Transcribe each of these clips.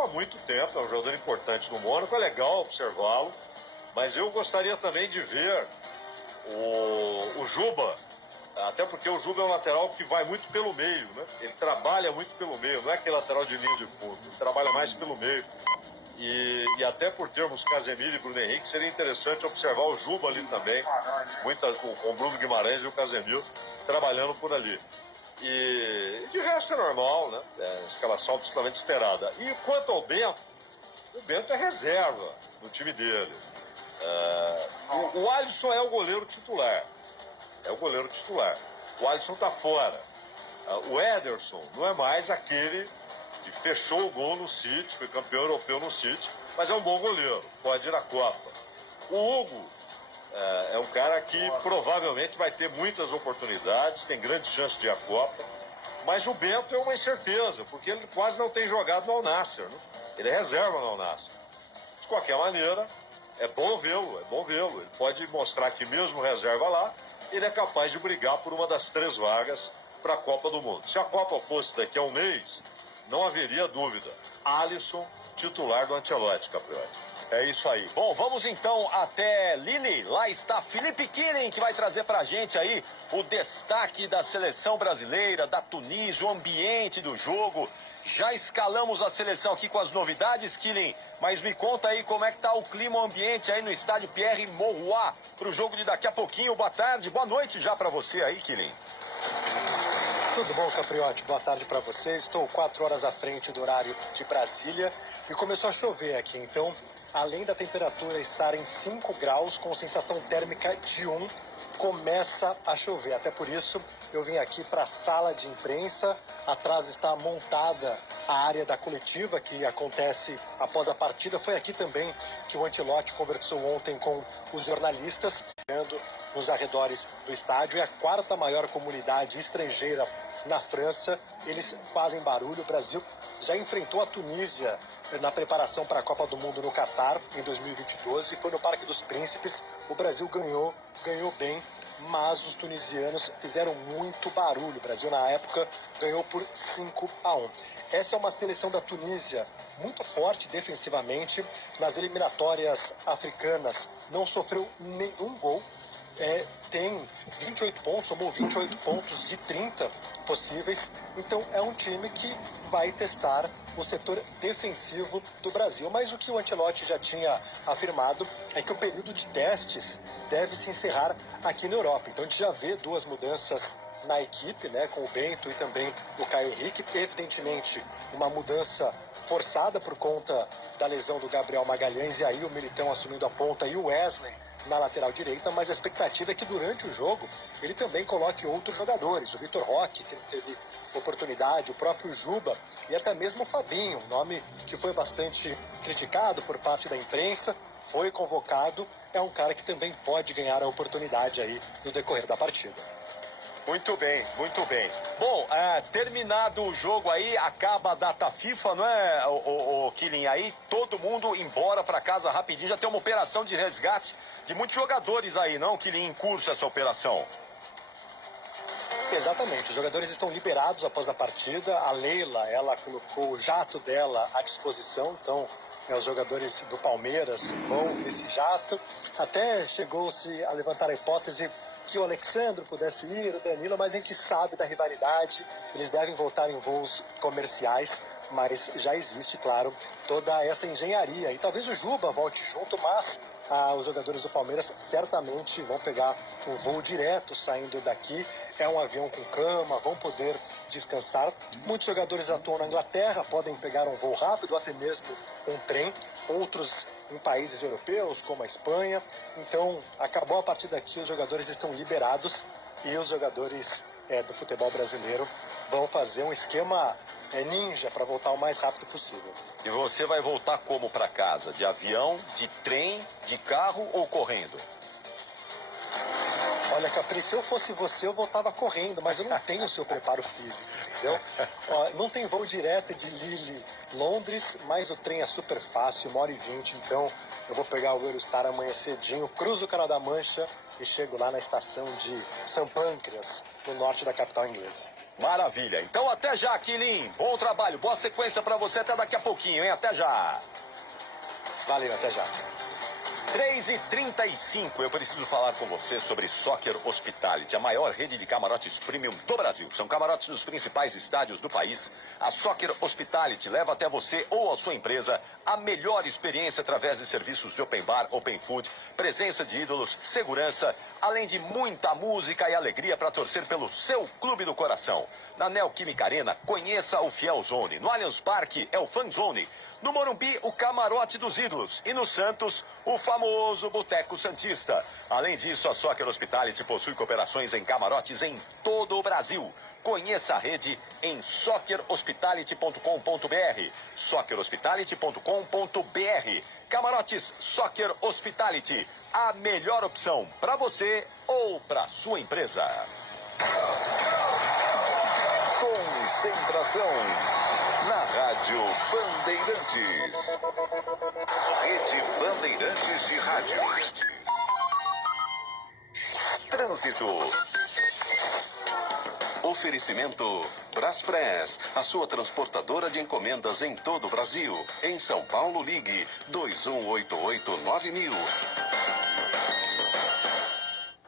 há muito tempo, é um jogador importante no Mônaco, é legal observá-lo, mas eu gostaria também de ver o Juba, até porque o Juba é um lateral que vai muito pelo meio, né? Ele trabalha muito pelo meio, não é aquele lateral de linha de fundo, ele trabalha mais pelo meio. E até por termos Casemiro e Bruno Henrique, seria interessante observar o Juba ali também, com o Bruno Guimarães e o Casemiro trabalhando por ali. E de resto é normal, né? É escalação absolutamente esperada. E quanto ao Bento, o Bento é reserva no time dele. O Alisson é o goleiro titular. O Alisson está fora. O Ederson não é mais aquele que fechou o gol no City, foi campeão europeu no City, mas é um bom goleiro, pode ir à Copa. O Hugo é um cara que provavelmente vai ter muitas oportunidades, tem grande chance de ir à Copa, mas o Bento é uma incerteza, porque ele quase não tem jogado no Al Nassr, né? Ele é reserva no Al Nassr. De qualquer maneira, é bom vê-lo. Ele pode mostrar que mesmo reserva lá, ele é capaz de brigar por uma das 3 vagas para a Copa do Mundo. Se a Copa fosse daqui a um mês, não haveria dúvida. Alisson, titular do Ancelotti, Capriotti. É isso aí. Bom, vamos então até Lille. Lá está Felipe Killing, que vai trazer pra gente aí o destaque da seleção brasileira, da Tunísia, o ambiente do jogo. Já escalamos a seleção aqui com as novidades, Killing, mas me conta aí como é que tá o clima, o ambiente aí no estádio Pierre Mauroy pro jogo de daqui a pouquinho. Boa tarde, boa noite já pra você aí, Killing. Tudo bom, Capriotti? Boa tarde para você. Estou 4 horas à frente do horário de Brasília e começou a chover aqui. Então, além da temperatura estar em 5 graus, com sensação térmica de 1, começa a chover. Até por isso, eu vim aqui para a sala de imprensa. Atrás está montada a área da coletiva que acontece após a partida. Foi aqui também que o Ancelotti conversou ontem com os jornalistas, nos arredores do estádio. É a 4ª maior comunidade estrangeira na França. Eles fazem barulho. O Brasil já enfrentou a Tunísia na preparação para a Copa do Mundo no Catar em 2022 e foi no Parque dos Príncipes. O Brasil ganhou bem, mas os tunisianos fizeram muito barulho. O Brasil, na época, ganhou por 5-1. Essa é uma seleção da Tunísia muito forte defensivamente. Nas eliminatórias africanas, não sofreu nenhum gol. Tem 28 pontos, somou 28 pontos de 30 possíveis. Então é um time que vai testar o setor defensivo do Brasil. Mas o que o Ancelotti já tinha afirmado é que o período de testes deve se encerrar aqui na Europa. Então a gente já vê 2 mudanças na equipe, né, com o Bento e também o Caio Henrique. Evidentemente, uma mudança forçada por conta da lesão do Gabriel Magalhães, e aí o Militão assumindo a ponta e o Wesley na lateral direita, mas a expectativa é que durante o jogo ele também coloque outros jogadores, o Vitor Roque, que não teve oportunidade, o próprio Juba e até mesmo o Fabinho, um nome que foi bastante criticado por parte da imprensa, foi convocado, é um cara que também pode ganhar a oportunidade aí no decorrer da partida. Muito bem, muito bem. Bom, terminado o jogo aí, acaba a data FIFA, não é, o Killing? Aí todo mundo embora para casa rapidinho, já tem uma operação de resgate de muitos jogadores aí, não, Killing, em curso essa operação? Exatamente, os jogadores estão liberados após a partida. A Leila, ela colocou o jato dela à disposição, então os jogadores do Palmeiras vão nesse jato. Até chegou-se a levantar a hipótese que o Alexandre pudesse ir, o Danilo, mas a gente sabe da rivalidade, eles devem voltar em voos comerciais, mas já existe, claro, toda essa engenharia. E talvez o Juba volte junto, mas os jogadores do Palmeiras certamente vão pegar um voo direto saindo daqui. É um avião com cama, vão poder descansar. Muitos jogadores atuam na Inglaterra, podem pegar um voo rápido, até mesmo um trem. Outros em países europeus, como a Espanha. Então, acabou a partida aqui, os jogadores estão liberados e os jogadores do futebol brasileiro vão fazer um esquema ninja para voltar o mais rápido possível. E você vai voltar como para casa? De avião, de trem, de carro ou correndo? Olha, Capri, se eu fosse você, eu voltava correndo, mas eu não tenho o seu preparo físico, entendeu? Não tem voo direto de Lille, Londres, mas o trem é super fácil, 1h20, então eu vou pegar o Eurostar amanhã cedinho, cruzo o Canal da Mancha e chego lá na estação de St. Pancras, no norte da capital inglesa. Maravilha. Então até já, Quilin. Bom trabalho, boa sequência pra você. Até daqui a pouquinho, hein? Até já. Valeu, até já. 3h35, eu preciso falar com você sobre Soccer Hospitality, a maior rede de camarotes premium do Brasil. São camarotes nos principais estádios do país. A Soccer Hospitality leva até você ou a sua empresa a melhor experiência através de serviços de open bar, open food, presença de ídolos, segurança, além de muita música e alegria para torcer pelo seu clube do coração. Na Neoquímica Arena, conheça o Fiel Zone. No Allianz Parque, é o Fan Zone. No Morumbi, o Camarote dos Ídolos. E no Santos, o famoso Boteco Santista. Além disso, a Soccer Hospitality possui cooperações em camarotes em todo o Brasil. Conheça a rede em soccerhospitality.com.br. soccerhospitality.com.br. Camarotes Soccer Hospitality. A melhor opção para você ou para sua empresa. Concentração. Na Rádio Bandeirantes. Rede Bandeirantes de Rádio. Trânsito. Oferecimento Braspress, a sua transportadora de encomendas em todo o Brasil. Em São Paulo, ligue 2188-9000.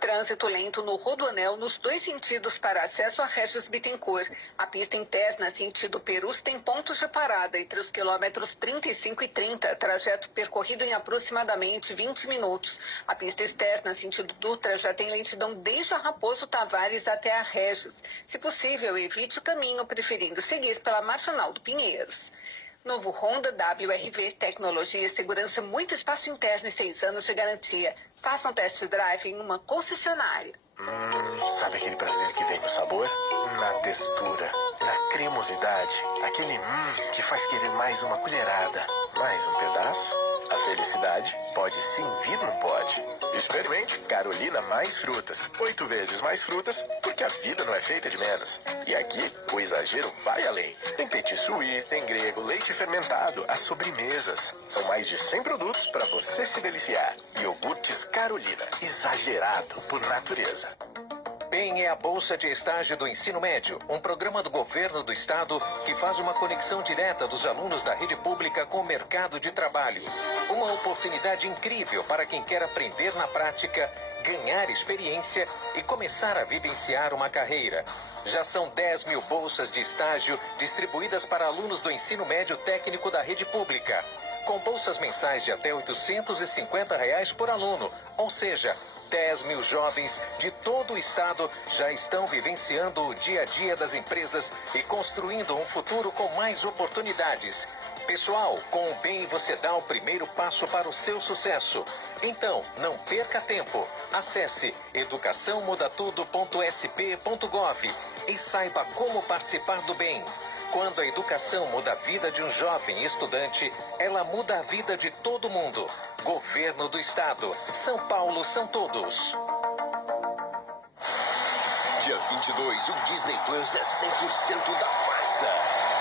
Trânsito lento no Rodoanel nos dois sentidos para acesso a Regis Bittencourt. A pista interna sentido Perus tem pontos de parada entre os quilômetros 35 e 30, trajeto percorrido em aproximadamente 20 minutos. A pista externa sentido Dutra já tem lentidão desde a Raposo Tavares até a Regis. Se possível, evite o caminho, preferindo seguir pela Marginal do Pinheiros. Novo Honda WRV, tecnologia e segurança, muito espaço interno e 6 anos de garantia. Faça um test drive em uma concessionária. Sabe aquele prazer que vem no sabor? Na textura, na cremosidade. Aquele que faz querer mais uma colherada. Mais um pedaço? A felicidade pode sim vir no pote. Experimente Carolina Mais Frutas. 8 vezes mais frutas, porque a vida não é feita de menos. E aqui, o exagero vai além. Tem petit suí, tem grego, leite fermentado, as sobremesas. São mais de 100 produtos para você se deliciar. Iogurtes Carolina. Exagerado por natureza. PEN é a Bolsa de Estágio do Ensino Médio, um programa do governo do estado que faz uma conexão direta dos alunos da rede pública com o mercado de trabalho. Uma oportunidade incrível para quem quer aprender na prática, ganhar experiência e começar a vivenciar uma carreira. Já são 10 mil bolsas de estágio distribuídas para alunos do ensino médio técnico da rede pública, com bolsas mensais de até R$ 850 por aluno, ou seja, 10 mil jovens de todo o estado já estão vivenciando o dia a dia das empresas e construindo um futuro com mais oportunidades. Pessoal, com o PEN você dá o primeiro passo para o seu sucesso. Então, não perca tempo. Acesse educaçãomudatudo.sp.gov e saiba como participar do bem. Quando a educação muda a vida de um jovem estudante, ela muda a vida de todo mundo. Governo do Estado. São Paulo são todos. Dia 22, o Disney Plus é 100% da massa.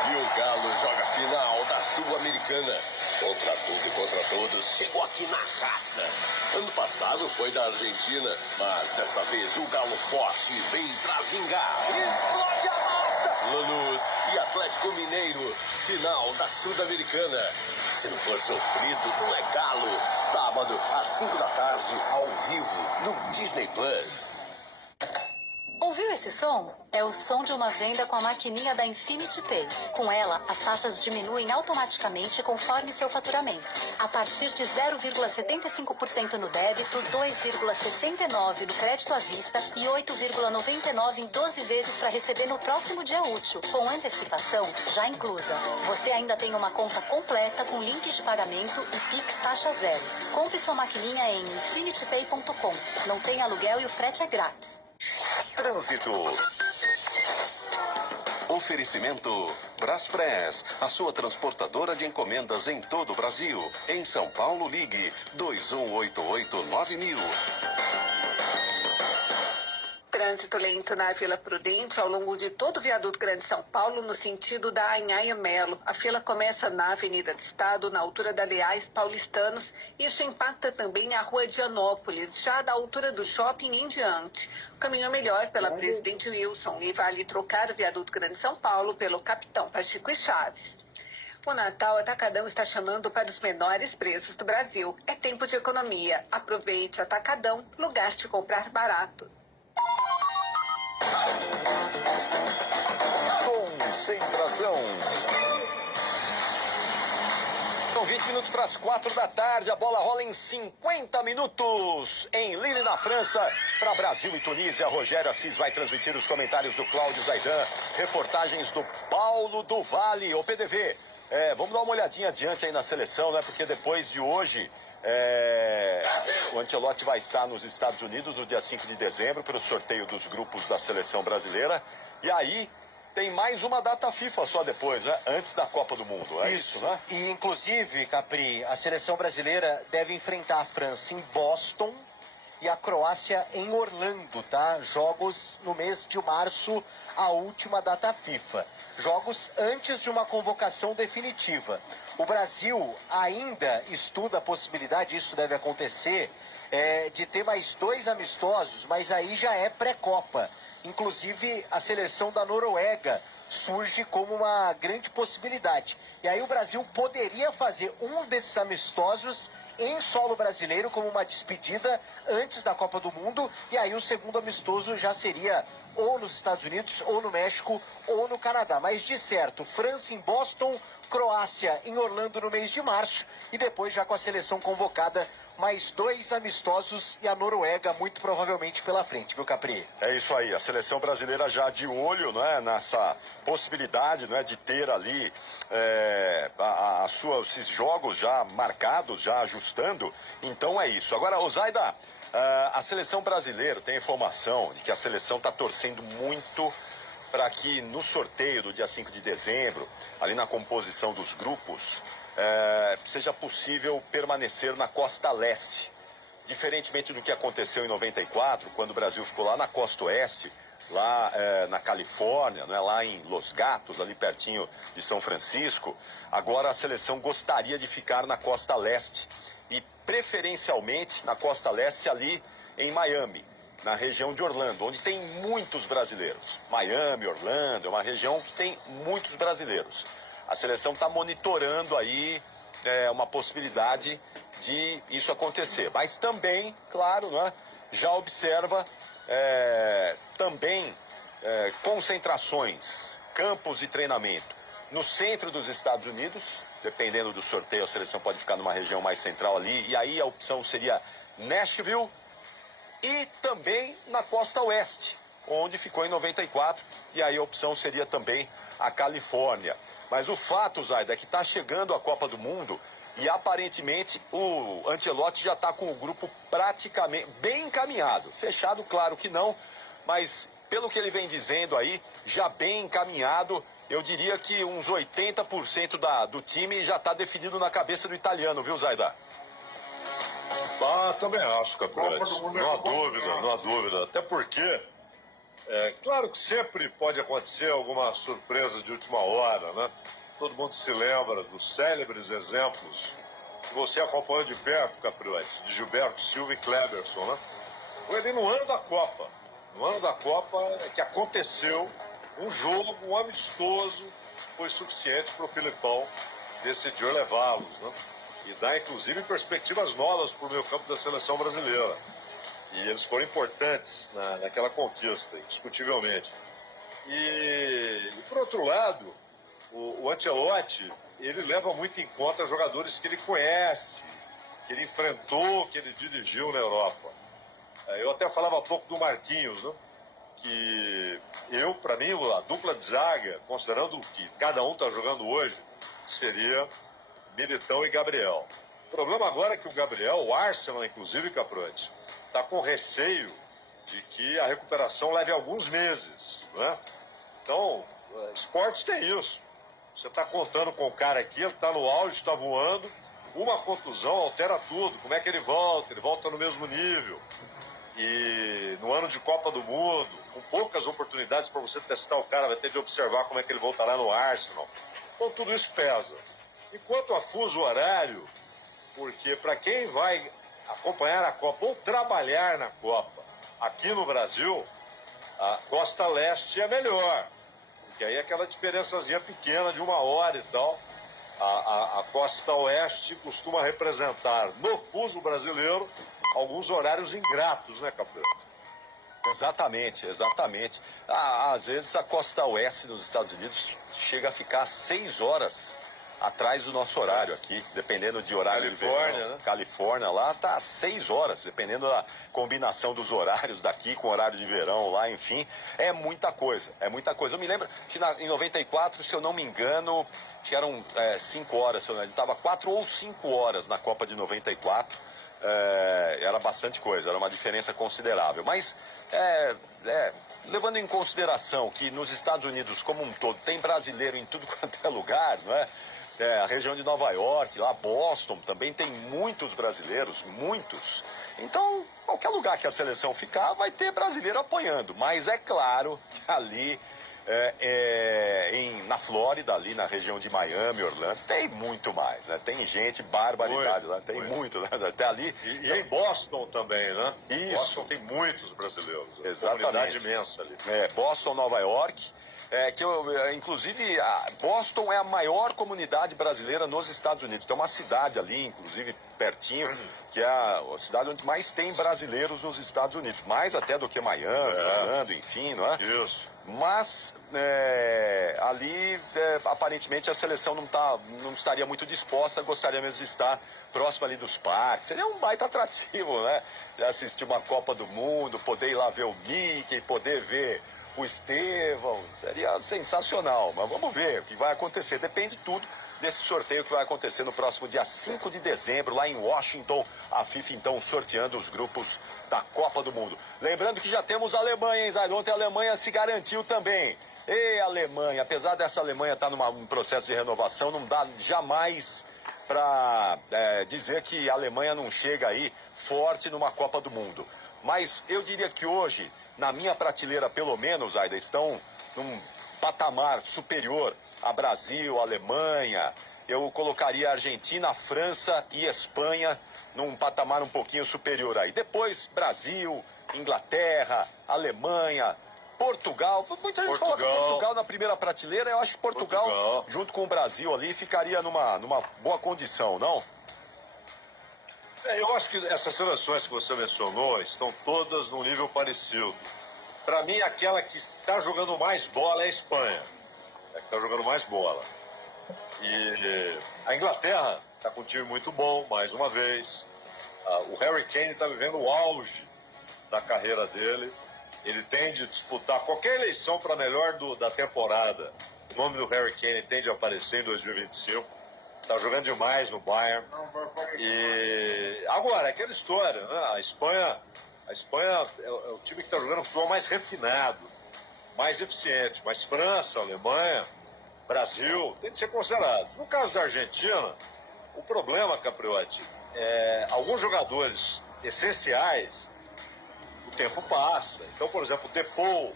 E o Galo joga final da Sul-Americana. Contra tudo e contra todos, chegou aqui na raça. Ano passado foi da Argentina, mas dessa vez o Galo forte vem pra vingar. Explode a massa! Lanús e Atlético Mineiro, final da Sul-Americana. Se não for sofrido, não é Galo. Sábado, às 5 da tarde, ao vivo, no Disney Plus. Ouviu esse som? É o som de uma venda com a maquininha da Infinity Pay. Com ela, as taxas diminuem automaticamente conforme seu faturamento. A partir de 0,75% no débito, 2,69% no crédito à vista e 8,99% em 12 vezes para receber no próximo dia útil, com antecipação já inclusa. Você ainda tem uma conta completa com link de pagamento e Pix taxa zero. Compre sua maquininha em infinitypay.com. Não tem aluguel e o frete é grátis. Trânsito. Oferecimento Braspress, a sua transportadora de encomendas em todo o Brasil. Em São Paulo, ligue 2188-9000. Trânsito lento na Vila Prudente ao longo de todo o viaduto Grande São Paulo, no sentido da Anhanha Melo. A fila começa na Avenida do Estado, na altura da Leais Paulistanos. Isso impacta também a Rua Dianópolis, já da altura do shopping em diante. O caminho é melhor pela Presidente Wilson e vale trocar o viaduto Grande São Paulo pelo Capitão Pacheco e Chaves. O Natal Atacadão está chamando para os menores preços do Brasil. É tempo de economia. Aproveite Atacadão, lugar de comprar barato. Concentração. São 20 minutos para as 4 da tarde. A bola rola em 50 minutos. Em Lille, na França, para Brasil e Tunísia. Rogério Assis vai transmitir os comentários do Cláudio Zaidan. Reportagens do Paulo do Vale. O PDV. Vamos dar uma olhadinha adiante aí na seleção, né? Porque depois de hoje, o Ancelotti vai estar nos Estados Unidos no dia 5 de dezembro para o sorteio dos grupos da seleção brasileira. E aí tem mais uma data FIFA só depois, né? Antes da Copa do Mundo. É isso, né? E inclusive, Capri, a seleção brasileira deve enfrentar a França em Boston e a Croácia em Orlando, tá? Jogos no mês de março, a última data FIFA. Jogos antes de uma convocação definitiva. O Brasil ainda estuda a possibilidade, isso deve acontecer, de ter mais 2 amistosos, mas aí já é pré-Copa. Inclusive, a seleção da Noruega surge como uma grande possibilidade. E aí o Brasil poderia fazer um desses amistosos em solo brasileiro como uma despedida antes da Copa do Mundo. E aí o segundo amistoso já seria ou nos Estados Unidos, ou no México, ou no Canadá. Mas de certo, França em Boston, Croácia em Orlando no mês de março. E depois já com a seleção convocada, mais 2 amistosos e a Noruega muito provavelmente pela frente, viu, Capri? É isso aí, a seleção brasileira já de olho, né, nessa possibilidade, né, de ter ali esses jogos já marcados, já ajustando. Então é isso. Agora, Osaida, a seleção brasileira tem informação de que a seleção está torcendo muito para que no sorteio do dia 5 de dezembro, ali na composição dos grupos, seja possível permanecer na costa leste. Diferentemente do que aconteceu em 94, quando o Brasil ficou lá na costa oeste, lá na Califórnia, né, lá em Los Gatos, ali pertinho de São Francisco, agora a seleção gostaria de ficar na costa leste e preferencialmente na costa leste ali em Miami, na região de Orlando, onde tem muitos brasileiros. Miami, Orlando, é uma região que tem muitos brasileiros. A seleção está monitorando aí uma possibilidade de isso acontecer. Mas também, claro, né, já observa também concentrações, campos de treinamento no centro dos Estados Unidos. Dependendo do sorteio, a seleção pode ficar numa região mais central ali. E aí a opção seria Nashville e também na costa oeste, onde ficou em 94. E aí a opção seria também a Califórnia. Mas o fato, Zaida, é que está chegando a Copa do Mundo e aparentemente o Ancelotti já está com o grupo praticamente bem encaminhado. Fechado, claro que não, mas pelo que ele vem dizendo aí, já bem encaminhado. Eu diria que uns 80% do time já está definido na cabeça do italiano, viu, Zaida? Também acho, Capriati. Não há dúvida, não há dúvida. Até porque, claro que sempre pode acontecer alguma surpresa de última hora, né? Todo mundo se lembra dos célebres exemplos que você acompanhou de perto, Capriati, de Gilberto Silva e Kleberson, né? Foi ali no ano da Copa. No ano da Copa é que aconteceu um jogo, um amistoso, foi suficiente para o Filipão decidir levá-los, né? E dá, inclusive, perspectivas novas para o meio campo da seleção brasileira. E eles foram importantes naquela conquista, indiscutivelmente. E por outro lado, o Ancelotti, ele leva muito em conta jogadores que ele conhece, que ele enfrentou, que ele dirigiu na Europa. Eu até falava há pouco do Marquinhos, né? Que para mim, a dupla de zaga, considerando o que cada um está jogando hoje, seria Militão e Gabriel. O problema agora é que o Gabriel, o Arsenal, inclusive, Caprante, está com receio de que a recuperação leve alguns meses, né? Então, esportes tem isso. Você está contando com o cara aqui, ele está no auge, está voando, uma contusão altera tudo. Como é que ele volta? Ele volta no mesmo nível. E no ano de Copa do Mundo, com poucas oportunidades para você testar o cara, vai ter de observar como é que ele voltará no Arsenal. Então tudo isso pesa. Enquanto a fuso horário, porque para quem vai acompanhar a Copa ou trabalhar na Copa aqui no Brasil, a costa leste é melhor. Porque aí é aquela diferençazinha pequena de 1 hora e tal. A costa oeste costuma representar no fuso brasileiro alguns horários ingratos, né, Capelo? Exatamente, exatamente. Às vezes a costa oeste dos Estados Unidos chega a ficar 6 horas atrás do nosso horário aqui, dependendo de horário Califórnia, de verão. né? Califórnia lá tá 6 horas, dependendo da combinação dos horários daqui com o horário de verão lá, enfim, é muita coisa, é muita coisa. Eu me lembro que em 94, se eu não me engano, que eram 5 horas, ele estava 4 ou 5 horas na Copa de 94. Era bastante coisa, era uma diferença considerável. Mas, levando em consideração que nos Estados Unidos como um todo tem brasileiro em tudo quanto é lugar, não é? A região de Nova York, lá Boston, também tem muitos brasileiros, muitos. Então, qualquer lugar que a seleção ficar, vai ter brasileiro apoiando. Mas é claro que ali, na Flórida, ali na região de Miami, Orlando, tem muito mais, né? Tem gente, barbaridade lá, tem muito, né? Até ali. E em Boston também, né? Isso. Boston tem muitos brasileiros. Exatamente. Uma comunidade imensa ali. Boston, Nova York. Inclusive, Boston é a maior comunidade brasileira nos Estados Unidos. Tem uma cidade ali, inclusive, pertinho, que é a cidade onde mais tem brasileiros nos Estados Unidos. Mais até do que Miami, Orlando, enfim, não é? Isso. Mas ali, aparentemente, a seleção não estaria muito disposta, gostaria mesmo de estar próximo ali dos parques. Seria um baita atrativo, né? De assistir uma Copa do Mundo, poder ir lá ver o Mickey, poder ver o Estevão, seria sensacional, mas vamos ver o que vai acontecer, depende tudo desse sorteio que vai acontecer no próximo dia 5 de dezembro, lá em Washington, a FIFA então sorteando os grupos da Copa do Mundo. Lembrando que já temos a Alemanha, hein, Zay? Ontem a Alemanha se garantiu também. E a Alemanha, apesar dessa Alemanha estar num processo de renovação, não dá jamais para dizer que a Alemanha não chega aí forte numa Copa do Mundo. Mas eu diria que hoje, na minha prateleira, pelo menos, Aida, estão num patamar superior a Brasil, Alemanha. Eu colocaria Argentina, França e Espanha num patamar um pouquinho superior aí. Depois, Brasil, Inglaterra, Alemanha, Portugal. Muita gente coloca Portugal na primeira prateleira. Eu acho que Portugal, junto com o Brasil ali, ficaria numa boa condição, não? Eu acho que essas seleções que você mencionou estão todas num nível parecido. Para mim, aquela que está jogando mais bola é a Espanha. É que está jogando mais bola. E a Inglaterra está com um time muito bom, mais uma vez. O Harry Kane está vivendo o auge da carreira dele. Ele tem de disputar qualquer eleição para melhor da temporada. O nome do Harry Kane tem de aparecer em 2025. Está jogando demais no Bayern. E agora, é aquela história, né? A Espanha é o time que está jogando o futebol mais refinado, mais eficiente. Mas França, Alemanha, Brasil, tem de ser considerados. No caso da Argentina, o problema, Capriotti, alguns jogadores essenciais, o tempo passa. Então, por exemplo, o Depou,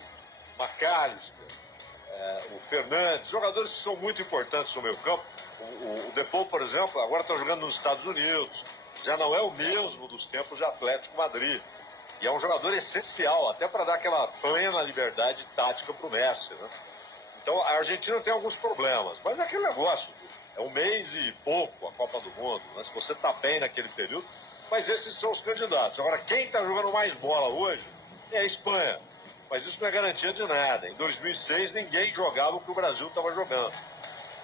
McAllister, o Fernandes, jogadores que são muito importantes no meio campo. O Depou, por exemplo, agora está jogando nos Estados Unidos. Já não é o mesmo dos tempos de Atlético Madrid. E é um jogador essencial, até para dar aquela plena liberdade tática para o Messi, né? Então, a Argentina tem alguns problemas. Mas é aquele negócio, é 1 mês e pouco a Copa do Mundo, né? Se você está bem naquele período. Mas esses são os candidatos. Agora, quem está jogando mais bola hoje é a Espanha. Mas isso não é garantia de nada. Em 2006, ninguém jogava o que o Brasil estava jogando.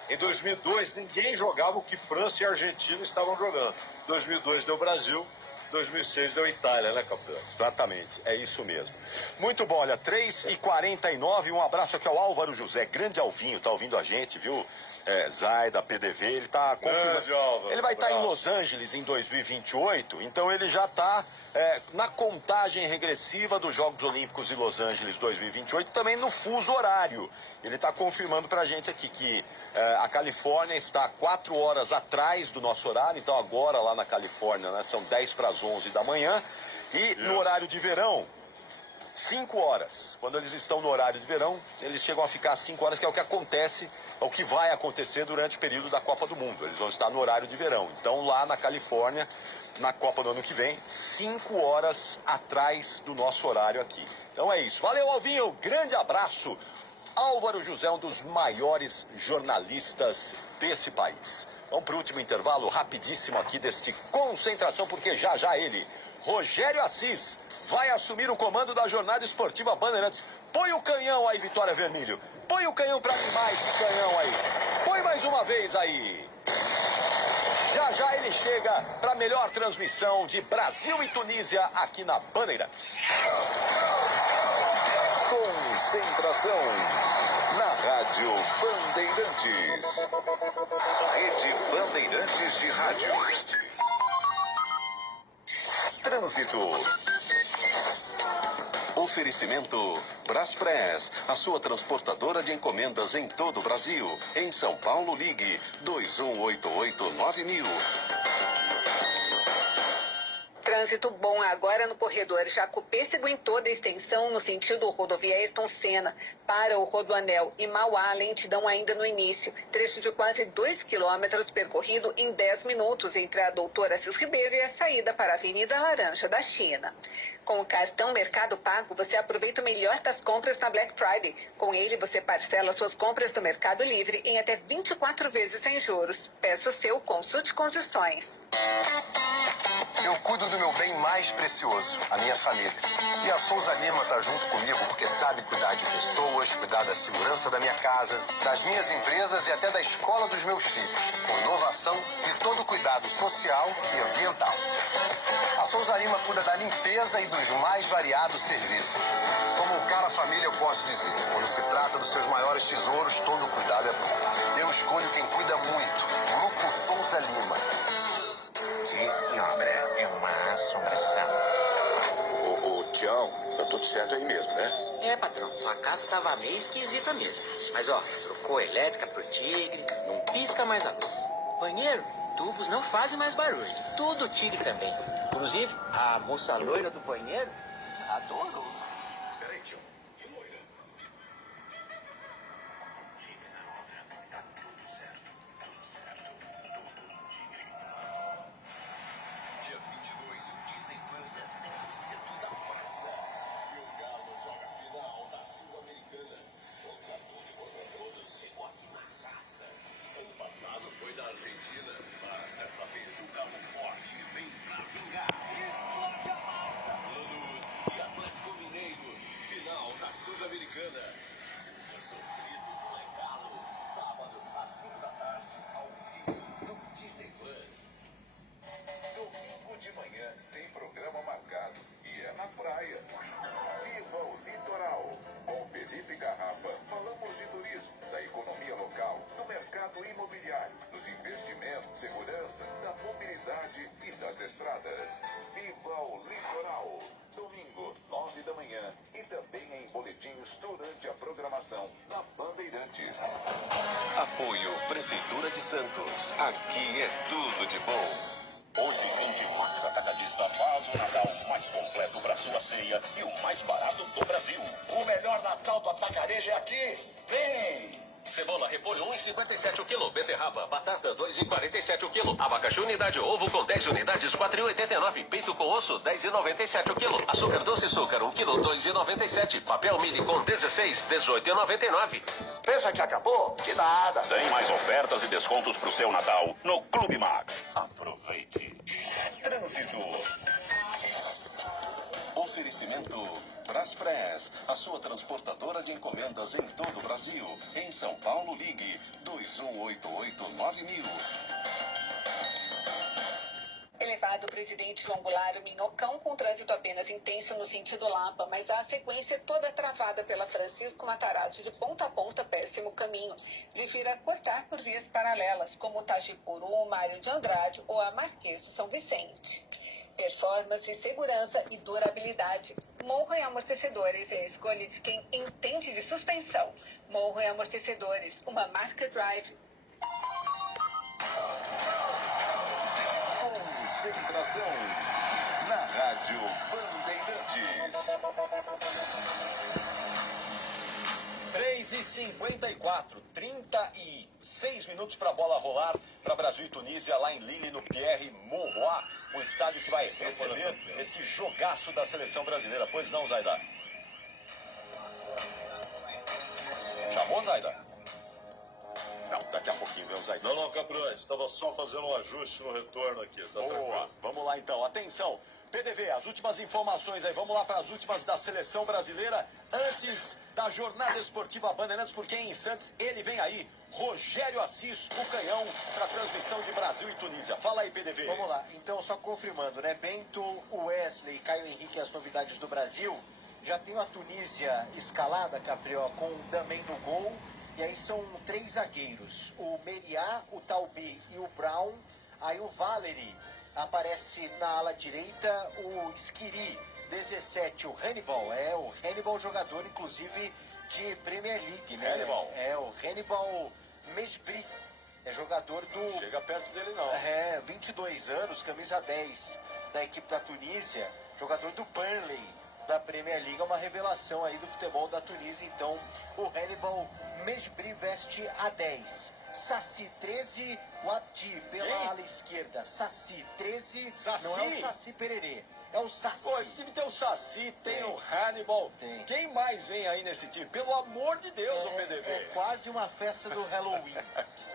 Em 2002, ninguém jogava o que França e Argentina estavam jogando. 2002 deu Brasil, 2006 deu Itália, né, campeão? Exatamente, é isso mesmo. Muito bom, olha, 3h49, um abraço aqui ao Álvaro José, grande Alvinho, tá ouvindo a gente, viu? Zay, da PDV, ele tá confirmando. Álvaro, ele vai estar em Los Angeles em 2028, então ele já está na contagem regressiva dos Jogos Olímpicos de Los Angeles 2028, também no fuso horário. Ele está confirmando pra gente aqui que a Califórnia está 4 horas atrás do nosso horário, então agora lá na Califórnia, né, são 10 para as 11 da manhã. E no horário de verão, 5 horas. Quando eles estão no horário de verão, eles chegam a ficar 5 horas, que é o que acontece, é o que vai acontecer durante o período da Copa do Mundo. Eles vão estar no horário de verão. Então, lá na Califórnia, na Copa do ano que vem, 5 horas atrás do nosso horário aqui. Então é isso. Valeu, Alvinho. Grande abraço. Álvaro José, um dos maiores jornalistas desse país. Vamos para o último intervalo rapidíssimo aqui deste Concentração, porque já já ele, Rogério Assis, vai assumir o comando da jornada esportiva Bandeirantes. Põe o canhão aí, Vitória Vermelho. Põe o canhão para animar esse canhão aí. Põe mais uma vez aí. Já já ele chega para a melhor transmissão de Brasil e Tunísia aqui na Bandeirantes. Concentração na Rádio Bandeirantes. Rede Bandeirantes de Rádio. Trânsito. Oferecimento Braspress, a sua transportadora de encomendas em todo o Brasil. Em São Paulo, ligue 2188-9000. Trânsito bom agora no corredor Jacopêssego em toda a extensão no sentido rodovia Ayrton Senna. Para o Rodoanel e Mauá, lentidão ainda no início. Trecho de quase 2 quilômetros percorrido em 10 minutos entre a Doutora Assis Ribeiro e a saída para a Avenida Laranja da China. Com o cartão Mercado Pago, você aproveita o melhor das compras na Black Friday. Com ele, você parcela suas compras do Mercado Livre em até 24 vezes sem juros. Peça o seu, consulte condições. Eu cuido do meu bem mais precioso, a minha família. E a Souza Lima está junto comigo porque sabe cuidar de pessoas, cuidar da segurança da minha casa, das minhas empresas e até da escola dos meus filhos, com inovação e todo o cuidado social e ambiental. A Souza Lima cuida da limpeza e dos mais variados serviços. Como um cara família, eu posso dizer, quando se trata dos seus maiores tesouros, todo cuidado é bom. Eu escolho quem cuida muito. Grupo Souza Lima. Diz que obra é uma assombração. Ô, Tião, tá tudo certo aí mesmo, né? É, patrão, a casa tava meio esquisita mesmo. Mas ó, trocou a elétrica por tigre, não pisca mais a luz. Banheiro, tubos não fazem mais barulho. Tudo tigre também. Inclusive, a moça loira do banheiro adorou. Peraí, Tião. Que loira? Dia 22, o Disney Plus é 100% da massa. E o Galo joga a final da Sul-Americana. Contra tudo e contra todos, chegou aqui na raça. Ano passado foi da Argentina, mas dessa vez o Galo forte vem pra vingar. Explode a massa! Lanús e Atlético Mineiro, final da Sul-Americana. Se for sofrido, não é Galo. Sábado, às 5 da tarde, ao vivo, no Disney Plus. Domingo de manhã tem programa marcado e é na praia. Viva o Litoral! Com Felipe Garrafa, falamos de turismo, da economia local, do mercado imobiliário, dos investimentos, segurança, da mobilidade e das estradas. Viva o Litoral! Domingo, 9 da manhã e também em boletins durante a programação na Bandeirantes. Apoio Prefeitura de Santos. Aqui é tudo de bom. Hoje, Max Atacadista faz o Natal mais completo para sua ceia e o mais barato do Brasil. O melhor Natal do atacarejo é aqui. Vem! Cebola repolho 1,57 o quilo. Beterraba, batata 2,47 o quilo. Abacaxi unidade ovo com 10 unidades 4,89. Peito com osso 10,97 o quilo. Açúcar doce açúcar 1 quilo 2,97. Papel mini com 16 18,99. Pensa que acabou? De nada. Tem mais ofertas e descontos pro seu Natal no Clube Max. Aproveite. Trânsito. Oferecimento Braspress, a sua transportadora de encomendas em todo o Brasil. Em São Paulo, ligue 2188-9000. Elevado Presidente João Goulart, Minhocão, com trânsito apenas intenso no sentido Lapa, mas a sequência toda travada pela Francisco Matarazzo de ponta a ponta, péssimo caminho. Prefira cortar por vias paralelas, como Tagipuru, Mário de Andrade ou a Marquês de São Vicente. Performance, segurança e durabilidade. Morro e amortecedores é a escolha de quem entende de suspensão. Morro e amortecedores, uma marca Drive. Concentração na Rádio Bandeirantes. 3h54, 36 minutos para a bola rolar para Brasil e Tunísia lá em Lille, no Pierre Mauroy, o estádio que vai receber esse jogaço da seleção brasileira. Pois não, Zaida? Chamou, Zaida? Não, daqui a pouquinho vem o Zaida. Não, Capriati, estava só fazendo um ajuste no retorno aqui. Tá Boa, vamos lá então, atenção. PDV, as últimas informações aí, vamos lá para as últimas da seleção brasileira, antes da jornada esportiva Bandeirantes, porque em instantes ele vem aí, Rogério Assis, o canhão, para a transmissão de Brasil e Tunísia. Fala aí, PDV. Vamos lá, então só confirmando, né? Bento, Wesley, Caio Henrique, as novidades do Brasil. Já tem a Tunísia escalada, Caprió, com o Damen no gol. E aí são 3 zagueiros, o Meriá, o Taubi e o Brown. Aí o Valery aparece na ala direita, o Skiri, 17, o Hannibal. O Hannibal jogador, inclusive, de Premier League, né? Hannibal. O Hannibal Mesbri. É jogador do... Chega perto dele não. 22 anos, camisa 10 da equipe da Tunísia. Jogador do Burnley, da Premier League, é uma revelação aí do futebol da Tunísia. Então, o Hannibal Mesbri veste a 10. Saci 13, o Abdi pela ala esquerda. Saci 13, Saci? não é o Saci Pererê, é o Saci. Pô, esse time tem o Saci, tem o Hannibal. Tem. Quem mais vem aí nesse time? Pelo amor de Deus, o PDV. É quase uma festa do Halloween.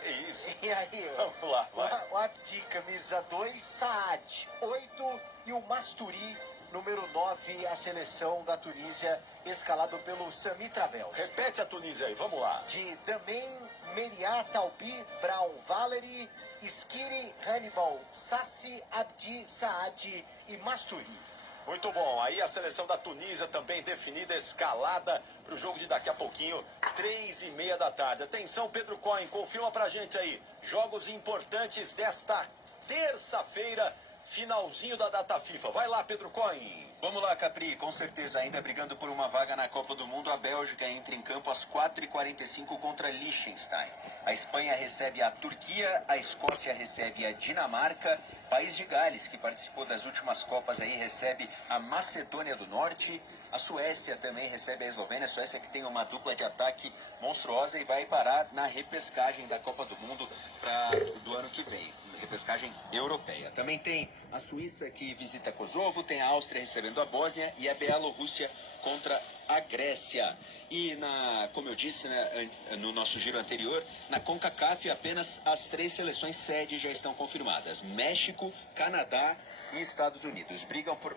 É isso. E aí, Vamos lá, vai. o Abdi, camisa 2, Saad 8 e o Masturi, número 9, a seleção da Tunísia, escalado pelo Sami Trabels. Repete a Tunísia aí, vamos lá. De Damen, Meriá, Taubi, Brown, Valery, Skiri, Hannibal, Saci, Abdi, Saad e Masturi. Muito bom, aí a seleção da Tunísia também definida, escalada para o jogo de daqui a pouquinho, 3h30 da tarde. Atenção, Pedro Cohen, confirma pra gente aí, jogos importantes desta terça-feira, finalzinho da data FIFA. Vai lá, Pedro Cohen. Vamos lá, Capri. Com certeza, ainda brigando por uma vaga na Copa do Mundo, a Bélgica entra em campo às 4h45 contra Liechtenstein. A Espanha recebe a Turquia, a Escócia recebe a Dinamarca, País de Gales, que participou das últimas Copas aí, recebe a Macedônia do Norte, a Suécia também recebe a Eslovênia, a Suécia que tem uma dupla de ataque monstruosa e vai parar na repescagem da Copa do Mundo do ano que vem. Repescagem europeia. Também tem a Suíça que visita Kosovo, tem a Áustria recebendo a Bósnia e a Bielorrússia contra a Grécia. E como eu disse, né, no nosso giro anterior, na CONCACAF apenas as 3 seleções sede já estão confirmadas. México, Canadá e Estados Unidos. Brigam por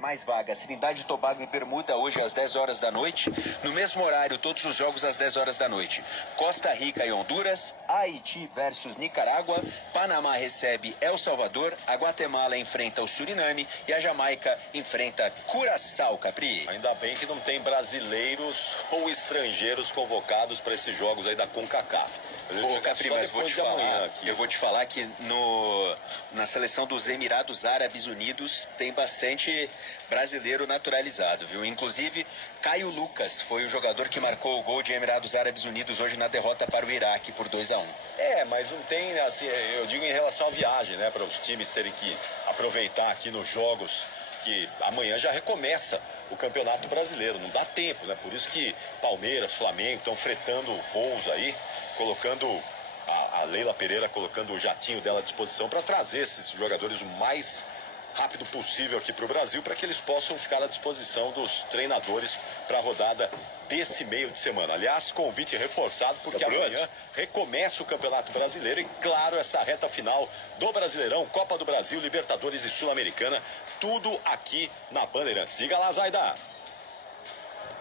mais vagas. Trinidade e Tobago e Bermuda hoje às 10 horas da noite. No mesmo horário, todos os jogos às 10 horas da noite. Costa Rica e Honduras, Haiti versus Nicarágua, Panamá recebe El Salvador, a Guatemala enfrenta o Suriname e a Jamaica enfrenta Curaçao, Capri. Ainda bem que não tem brasileiros ou estrangeiros convocados para esses jogos aí da CONCACAF. Ô, Capri, mas eu vou te falar que na seleção dos Emirados Árabes Unidos tem bastante brasileiro naturalizado, viu? Inclusive, Caio Lucas foi o jogador que marcou o gol de Emirados Árabes Unidos hoje na derrota para o Iraque por 2-1. Mas não tem, assim, eu digo em relação à viagem, né? Para os times terem que aproveitar aqui nos jogos, que amanhã já recomeça o Campeonato Brasileiro, não dá tempo, né? Por isso que Palmeiras, Flamengo estão fretando voos aí, colocando a Leila Pereira colocando o jatinho dela à disposição para trazer esses jogadores o mais rápido possível aqui para o Brasil, para que eles possam ficar à disposição dos treinadores para a rodada desse meio de semana. Aliás, convite reforçado, porque amanhã recomeça o Campeonato Brasileiro e, claro, essa reta final do Brasileirão, Copa do Brasil, Libertadores e Sul-Americana, tudo aqui na Bandeirantes. Diga lá, Zaida.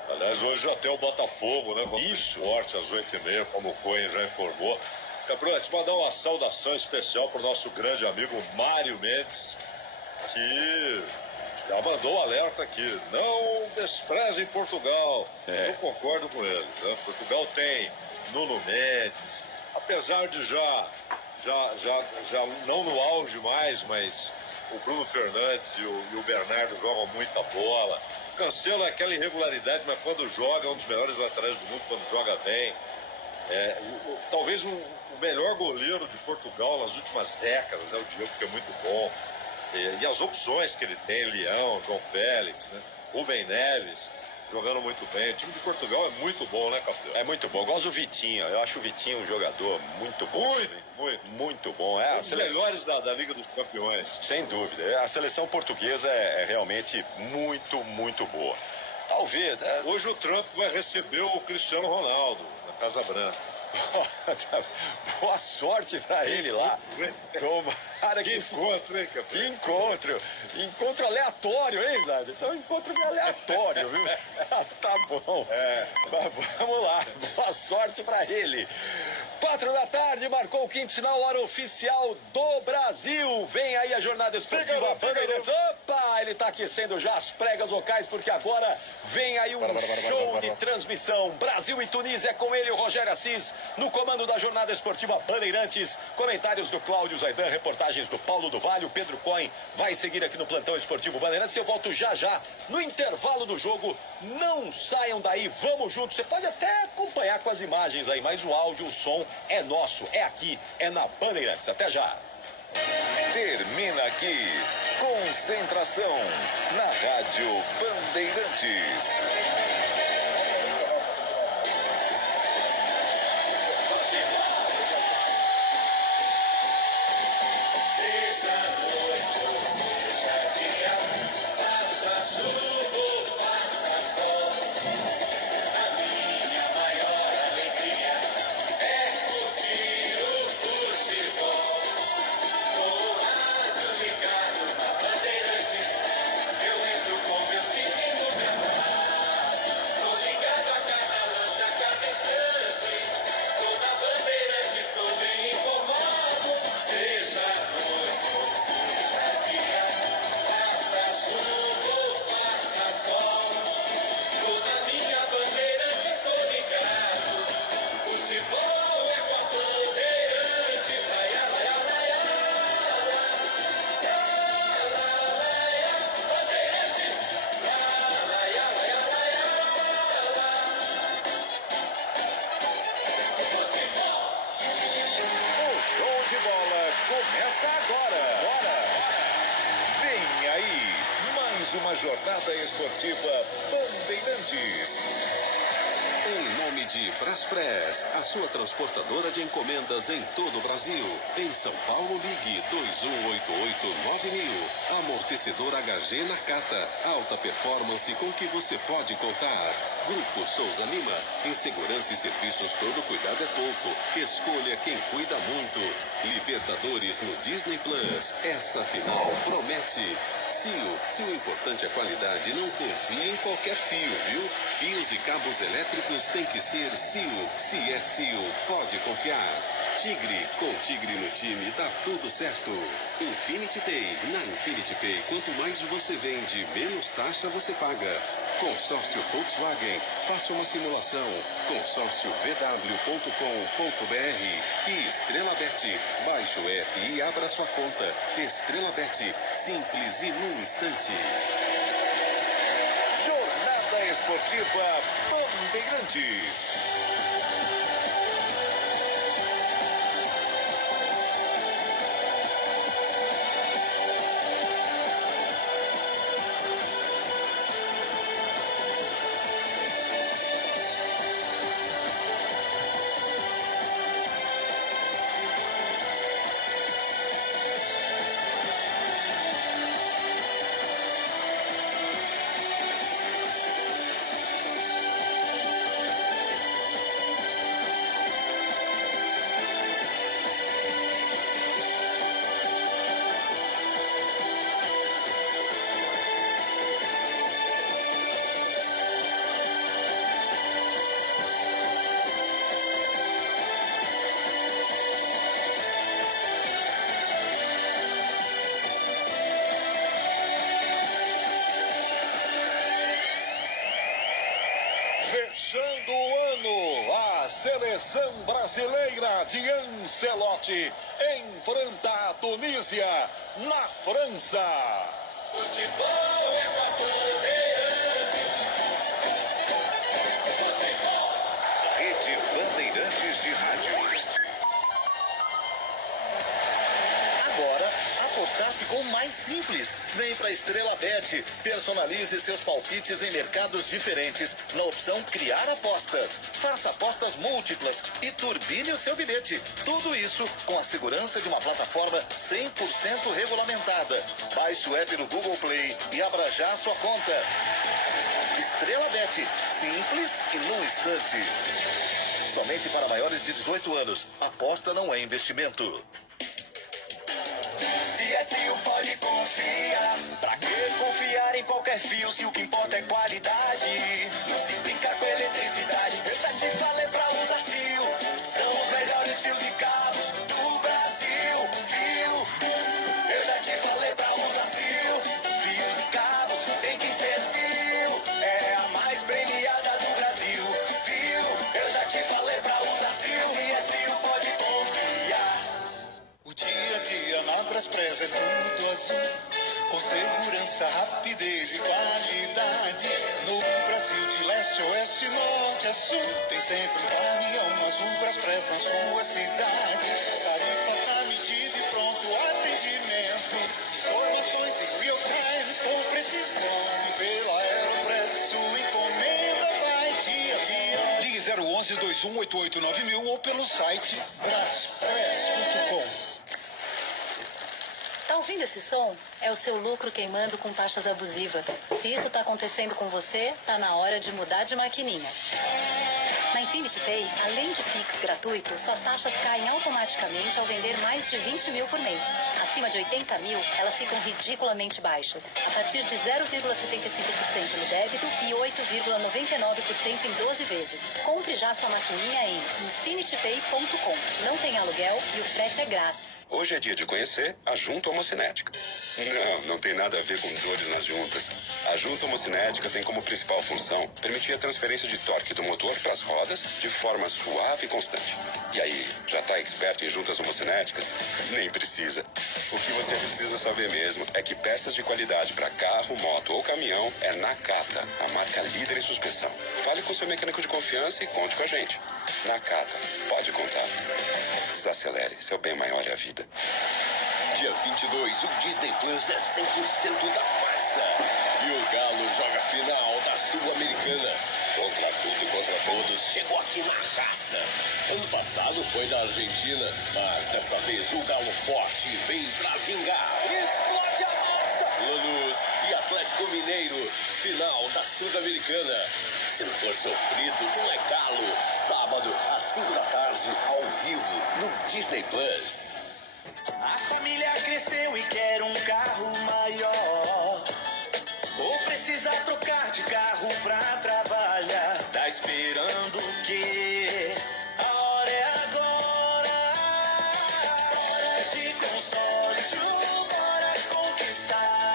Aliás, hoje já tem o Botafogo, né? Isso. Forte às 8h30, como o Cohen já informou. Capriati, mandar uma saudação especial para o nosso grande amigo Mário Mendes, que já mandou um alerta aqui. Não desprezem Portugal. Eu concordo com ele, né? Portugal tem Nuno Mendes, apesar de já não no auge mais, mas o Bruno Fernandes e o Bernardo jogam muita bola. O Cancelo é aquela irregularidade, mas quando joga é um dos melhores laterais do mundo, quando joga bem. Talvez o melhor goleiro de Portugal nas últimas décadas é o Diego, que é muito bom. E as opções que ele tem, Leão, João Félix, né? Rubem Neves, jogando muito bem. O time de Portugal é muito bom, né, campeão? É muito bom. Eu gosto do Vitinho. Eu acho o Vitinho um jogador muito bom. Muito bom. É um dos melhores da Liga dos Campeões. Sem dúvida. A seleção portuguesa é realmente muito boa. Talvez. Hoje o Trump vai receber o Cristiano Ronaldo na Casa Branca. Boa sorte pra ele lá. Tomara que encontro, hein, campeão? Que encontro. Encontro aleatório, hein, Zé? Isso é um encontro aleatório, viu? Tá bom. Vamos lá. Boa sorte pra ele. 4 da tarde, marcou o quinto sinal, hora oficial do Brasil. Vem aí a jornada esportiva Bandeirantes. Opa, ele tá aquecendo já as pregas vocais, porque agora vem aí um show de transmissão. Brasil e Tunísia, é com ele o Rogério Assis, no comando da jornada esportiva Bandeirantes. Comentários do Cláudio Zaidan, reportagens do Paulo do Vale. O Pedro Cohen vai seguir aqui no plantão esportivo Bandeirantes. Eu volto já no intervalo do jogo. Não saiam daí, vamos juntos. Você pode até acompanhar com as imagens aí, mas o áudio, o som é nosso, é aqui, é na Bandeirantes. Até já. Termina aqui. Concentração na Rádio Bandeirantes. Uma jornada esportiva Bandeirantes. Em nome de Braspress, a sua transportadora de encomendas em todo o Brasil. Em São Paulo, ligue 2188-9000. Amortecedor HG Nakata. Alta performance com que você pode contar. Grupo Souza Lima. Em segurança e serviços, todo cuidado é pouco. Escolha quem cuida muito. Libertadores no Disney Plus. Essa final promete. Cio, se o importante é qualidade, não confie em qualquer fio, viu? Fios e cabos elétricos tem que ser Cio. Se é Cio, pode confiar. Tigre, com Tigre no time, dá tudo certo. Infinity Pay. Na Infinity Pay, quanto mais você vende, menos taxa você paga. Consórcio Volkswagen. Faça uma simulação. consórciovw.com.br. E Estrela Bet. Baixe o app e abra sua conta. Estrela Bet. Simples e num instante. Jornada Esportiva Bandeirantes. Fechando o ano, a seleção brasileira de Ancelotti enfrenta a Tunísia na França. Futebol é Rede Bandeirantes de Rádio. Agora, a apostar ficou mais simples. Vem pra Estrela Bet. Personalize seus palpites em mercados diferentes. Na opção Criar Apostas. Faça apostas múltiplas e turbine o seu bilhete. Tudo isso com a segurança de uma plataforma 100% regulamentada. Baixe o app no Google Play e abra já a sua conta. Estrela Bet. Simples e num instante. Somente para maiores de 18 anos. Aposta não é investimento. CSU pode confiar. Pra que confiar em qualquer fio se o que importa é qualidade? Não se brinca com eletricidade. Eu já te falei pra usar Sil. São os melhores fios e cabos do Brasil. Fio. Eu já te falei pra usar Sil. Fios e cabos tem que ser Sil. É a mais premiada do Brasil. Fio. Eu já te falei pra usar Sil. CSU pode confiar. O dia a dia na Braspress é tudo azul, com segurança, rapidez e qualidade. No Brasil de leste a oeste, norte a sul, tem sempre um caminhão azul Braspress na sua cidade. Tarifas na medida e pronto atendimento, informações em real time com precisão. E pela Aeropress sua encomenda vai de avião. Ligue 011 2188 9000 ou pelo site braspress.com. Tá ouvindo esse som? É o seu lucro queimando com taxas abusivas. Se isso tá acontecendo com você, tá na hora de mudar de maquininha. Na Infinity Pay, além de Pix gratuito, suas taxas caem automaticamente ao vender mais de 20 mil por mês. Acima de 80 mil, elas ficam ridiculamente baixas. A partir de 0,75% no débito e 8,99% em 12 vezes. Compre já sua maquininha em infinitypay.com. Não tem aluguel e o frete é grátis. Hoje é dia de conhecer a junta homocinética. Não tem nada a ver com dores nas juntas. A junta homocinética tem como principal função permitir a transferência de torque do motor para as rodas de forma suave e constante. E aí, já está experto em juntas homocinéticas? Nem precisa. O que você precisa saber mesmo é que peças de qualidade para carro, moto ou caminhão é Nakata, a marca líder em suspensão. Fale com seu mecânico de confiança e conte com a gente. Nakata, pode contar. Desacelere, seu bem maior é a vida. Dia 22, o Disney Plus é 100% da massa. E o Galo joga final da Sul-Americana. Contra tudo e contra todos, chegou aqui na raça. Ano passado foi da Argentina, mas dessa vez o Galo forte vem pra vingar. Explode a massa! Lanús e Atlético Mineiro, final da Sul-Americana. Se não for sofrido, não é Galo. Sábado, às 5 da tarde, ao vivo, no Disney Plus. A família cresceu e quer um carro maior. Ou precisa trocar de carro pra trabalhar. Tá esperando o quê? A hora é agora. Hora de consórcio, bora conquistar.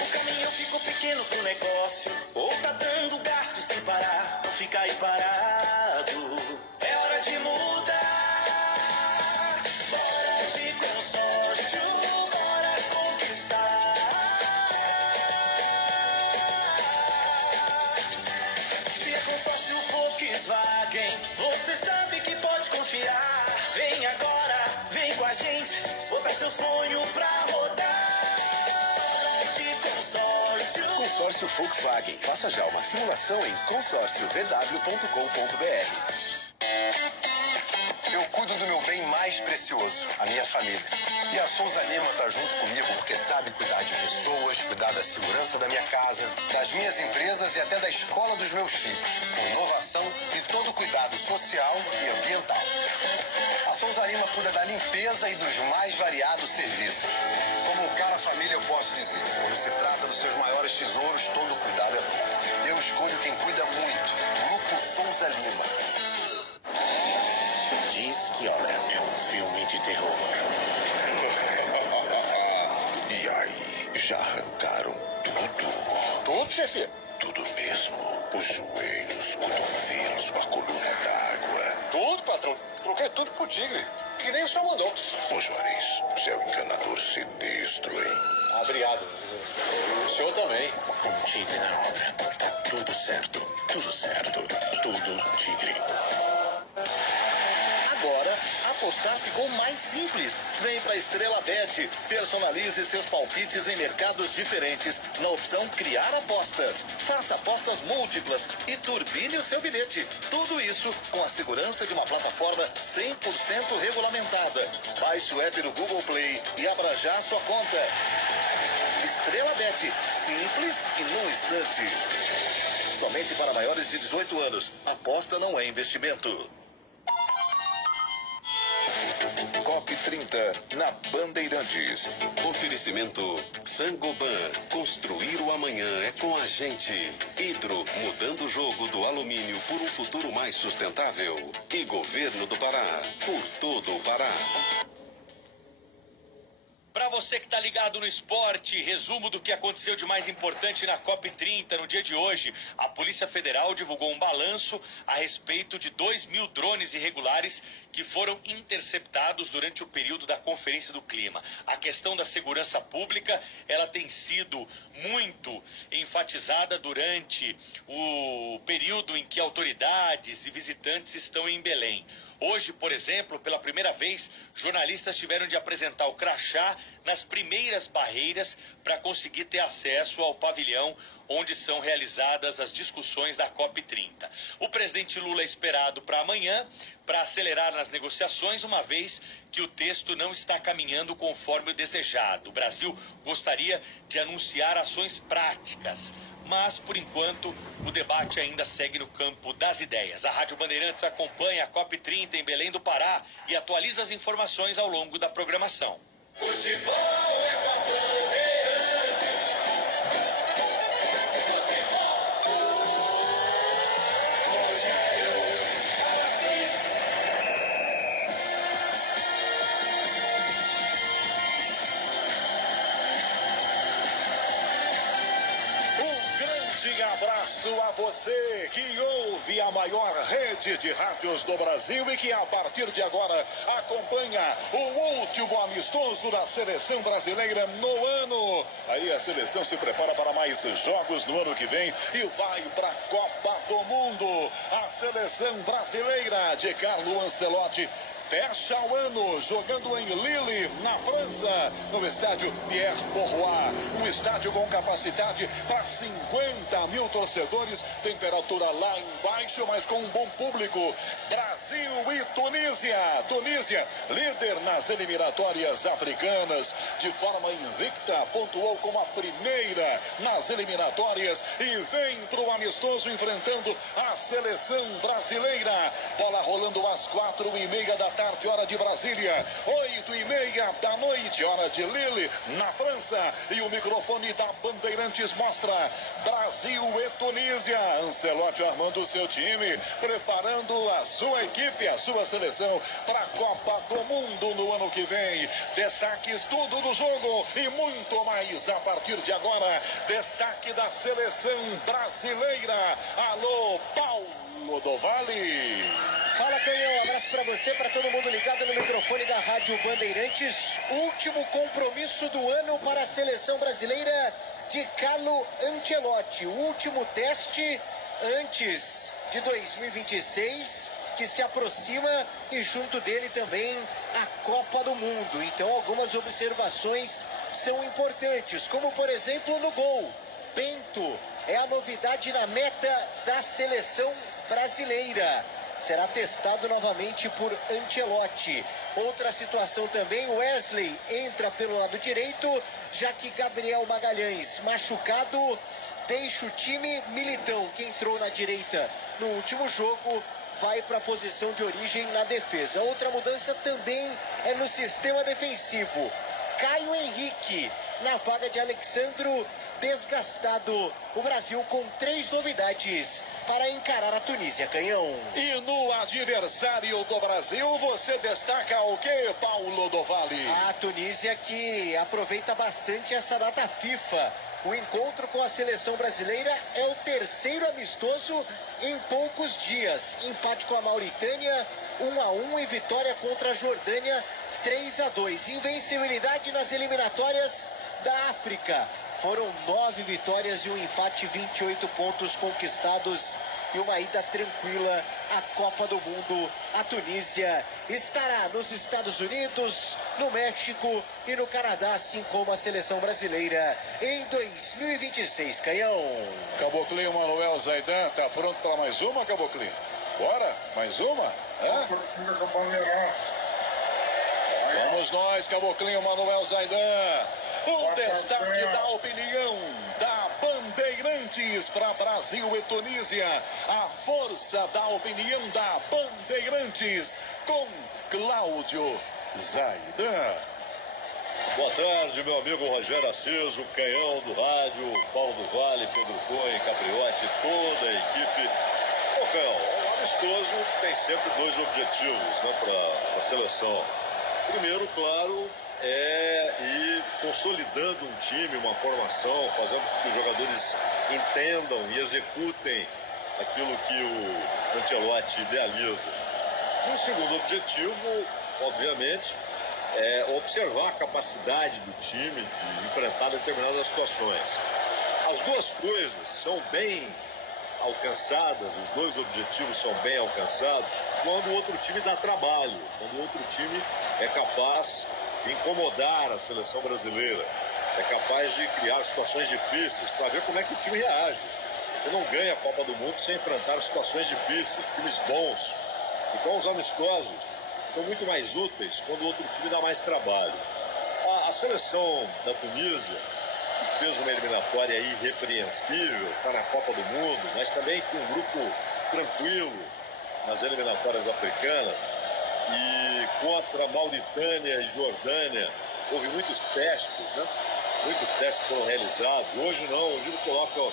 O caminho ficou pequeno pro negócio. Ou tá dando gasto sem parar. Não fica aí parado. É hora de mudar. Bora de consórcio, bora conquistar. Se é consórcio Volkswagen, você sabe que pode confiar. Vem agora, vem com a gente, bota seu sonho pra rodar. Bora de consórcio. Consórcio Volkswagen. Faça já uma simulação em consórciovw.com.br. Eu cuido do meu bem mais precioso, a minha família. E a Souza Lima tá junto comigo porque sabe cuidar de pessoas, cuidar da segurança da minha casa, das minhas empresas e até da escola dos meus filhos, com inovação e todo cuidado social e ambiental. A Souza Lima cuida da limpeza e dos mais variados serviços. Como um cara família, eu posso dizer, quando se trata dos seus maiores tesouros, todo cuidado é bom. Eu escolho quem cuida muito. Grupo Souza Lima. Diz que ela é um filme de terror. E aí, já arrancaram tudo? Tudo, chefe? Tudo mesmo. Os joelhos, cotovelos, a coluna d'água. Tudo, patrão. Troquei tudo pro tigre. Que nem o senhor mandou. Ô Juarez, você é um encanador sinistro, hein? Obrigado. O senhor também. Um tigre na obra. Tá tudo certo. Tudo certo. Tudo tigre. Agora, apostar ficou mais simples. Vem pra Estrela Bet. Personalize seus palpites em mercados diferentes na opção Criar Apostas. Faça apostas múltiplas e turbine o seu bilhete. Tudo isso com a segurança de uma plataforma 100% regulamentada. Baixe o app no Google Play e abra já sua conta. Estrela Bet. Simples e num instante. Somente para maiores de 18 anos. Aposta não é investimento. COP 30 na Bandeirantes. Oferecimento Sangoban. Construir o amanhã é com a gente. Hidro, mudando o jogo do alumínio por um futuro mais sustentável. E Governo do Pará, por todo o Pará. Para você que está ligado no esporte, resumo do que aconteceu de mais importante na COP 30 no dia de hoje. A Polícia Federal divulgou um balanço a respeito de 2.000 drones irregulares que foram interceptados durante o período da Conferência do Clima. A questão da segurança pública, ela tem sido muito enfatizada durante o período em que autoridades e visitantes estão em Belém. Hoje, por exemplo, pela primeira vez, jornalistas tiveram de apresentar o crachá nas primeiras barreiras para conseguir ter acesso ao pavilhão onde são realizadas as discussões da COP 30. O presidente Lula é esperado para amanhã para acelerar nas negociações, uma vez que o texto não está caminhando conforme o desejado. O Brasil gostaria de anunciar ações práticas, mas, por enquanto, o debate ainda segue no campo das ideias. A Rádio Bandeirantes acompanha a COP 30 em Belém do Pará e atualiza as informações ao longo da programação. Futebol é com a Bandeirantes. Abraço a você que ouve a maior rede de rádios do Brasil e que a partir de agora acompanha o último amistoso da seleção brasileira no ano. Aí a seleção se prepara para mais jogos no ano que vem e vai para a Copa do Mundo. A seleção brasileira de Carlo Ancelotti fecha o ano jogando em Lille, na França, no estádio Pierre Bourrois, um estádio com capacidade para 50.000 torcedores, temperatura lá embaixo, mas com um bom público. Brasil e Tunísia. Tunísia, líder nas eliminatórias africanas, de forma invicta, pontuou como a primeira nas eliminatórias e vem para o amistoso enfrentando a seleção brasileira. Bola rolando às 4:30 da tarde, hora de Brasília, 8:30 da noite, hora de Lille, na França, e o microfone da Bandeirantes mostra Brasil e Tunísia. Ancelotti armando o seu time, preparando a sua equipe, a sua seleção para a Copa do Mundo no ano que vem. Destaques tudo do jogo e muito mais a partir de agora. Destaque da seleção brasileira. Alô, Paulo do Vale. Fala, Canhão, um abraço pra você, pra todo mundo ligado no microfone da Rádio Bandeirantes. Último compromisso do ano para a seleção brasileira de Carlo Ancelotti. O último teste antes de 2026, que se aproxima, e junto dele também a Copa do Mundo. Então algumas observações são importantes, como por exemplo no gol. Bento é a novidade na meta da seleção brasileira. Será testado novamente por Ancelotti. Outra situação também, Wesley entra pelo lado direito, já que Gabriel Magalhães, machucado, deixa o time. Militão, que entrou na direita no último jogo, vai para a posição de origem na defesa. Outra mudança também é no sistema defensivo. Caio Henrique na vaga de Alexandro, desgastado. O Brasil com 3 novidades para encarar a Tunísia, Canhão. E no adversário do Brasil, você destaca o que, Paulo do Vale? A Tunísia, que aproveita bastante essa data FIFA. O encontro com a seleção brasileira é o terceiro amistoso em poucos dias. Empate com a Mauritânia, 1-1, e vitória contra a Jordânia, 3-2. Invencibilidade nas eliminatórias da África. Foram 9 vitórias e um empate, 28 pontos conquistados e uma ida tranquila à Copa do Mundo. A Tunísia estará nos Estados Unidos, no México e no Canadá, assim como a seleção brasileira em 2026. Canhão. Caboclinho Manuel Zaidan, tá pronto para mais uma, Caboclinho? Bora? Mais uma? Hã? Vamos nós, Caboclinho Manuel Zaidan. O destaque da opinião da Bandeirantes para Brasil e Tunísia. A força da opinião da Bandeirantes com Cláudio Zaidan. Boa tarde, meu amigo Rogério Assis, o canhão do rádio, Paulo do Vale, Pedro Cohen, Capriotti, toda a equipe. O canhão, o amistoso tem sempre dois objetivos, né, para a seleção. Primeiro, claro, é ir consolidando um time, uma formação, fazendo com que os jogadores entendam e executem aquilo que o Ancelotti idealiza. E o segundo objetivo, obviamente, é observar a capacidade do time de enfrentar determinadas situações. As duas coisas são bem alcançadas, os dois objetivos são bem alcançados quando o outro time dá trabalho, quando o outro time é capaz de incomodar a seleção brasileira, é capaz de criar situações difíceis para ver como é que o time reage. Você não ganha a Copa do Mundo sem enfrentar situações difíceis, times bons. Então os amistosos são muito mais úteis quando o outro time dá mais trabalho. A seleção da Tunísia, que fez uma eliminatória irrepreensível, está na Copa do Mundo, mas também com um grupo tranquilo nas eliminatórias africanas, e contra Mauritânia e Jordânia houve muitos testes, né? Muitos testes foram realizados. Hoje não, hoje ele coloca o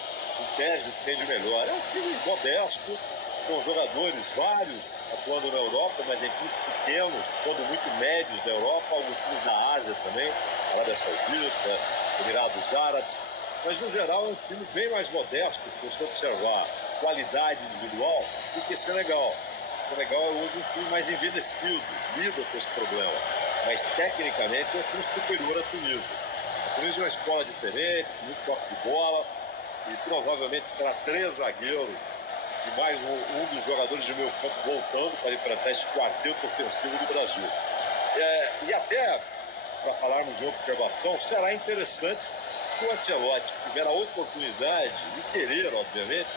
teste que tem de melhor. É um time modesto, com jogadores vários atuando na Europa, mas em times pequenos, quando muito médios da Europa, alguns times da Ásia também, Arábia Saudita, Emirados Árabes. Mas, no geral, é um time bem mais modesto, se você observar qualidade individual, do que Senegal. O Senegal é hoje um time mais envelhecido, lida com esse problema. Mas, tecnicamente, é um time superior à Tunísia. A Tunísia é uma escola diferente, muito toque de bola, e provavelmente terá 3 zagueiros e mais um dos jogadores de meio campo voltando para enfrentar esse quarteto ofensivo do Brasil. E até, para falarmos de observação, será interessante se o Ancelotti tiver a oportunidade de querer, obviamente,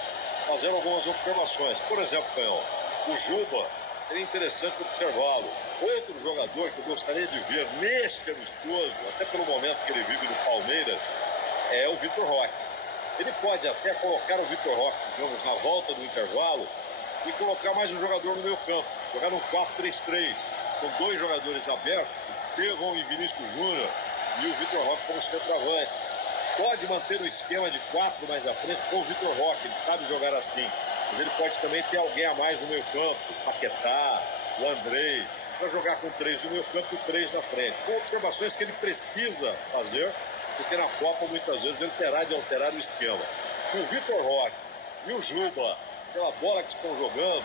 fazer algumas observações. Por exemplo, Canhão, o Juba, seria interessante observá-lo. Outro jogador que eu gostaria de ver neste amistoso, até pelo momento que ele vive no Palmeiras, é o Vitor Roque. Ele pode até colocar o Vitor Roque, digamos, na volta do intervalo e colocar mais um jogador no meio campo. Jogar no 4-3-3, com 2 jogadores abertos, Estevão e Vinícius Júnior, e o Vitor Roque como centroavante. Pode manter o esquema de 4 mais à frente com o Vitor Roque, ele sabe jogar assim. Mas ele pode também ter alguém a mais no meio campo, o Paquetá, o Andrei, para jogar com 3 no meio campo e 3 na frente. Com observações que ele precisa fazer, porque na Copa muitas vezes ele terá de alterar o esquema. O Vitor Roque e o Juba, pela bola que estão jogando,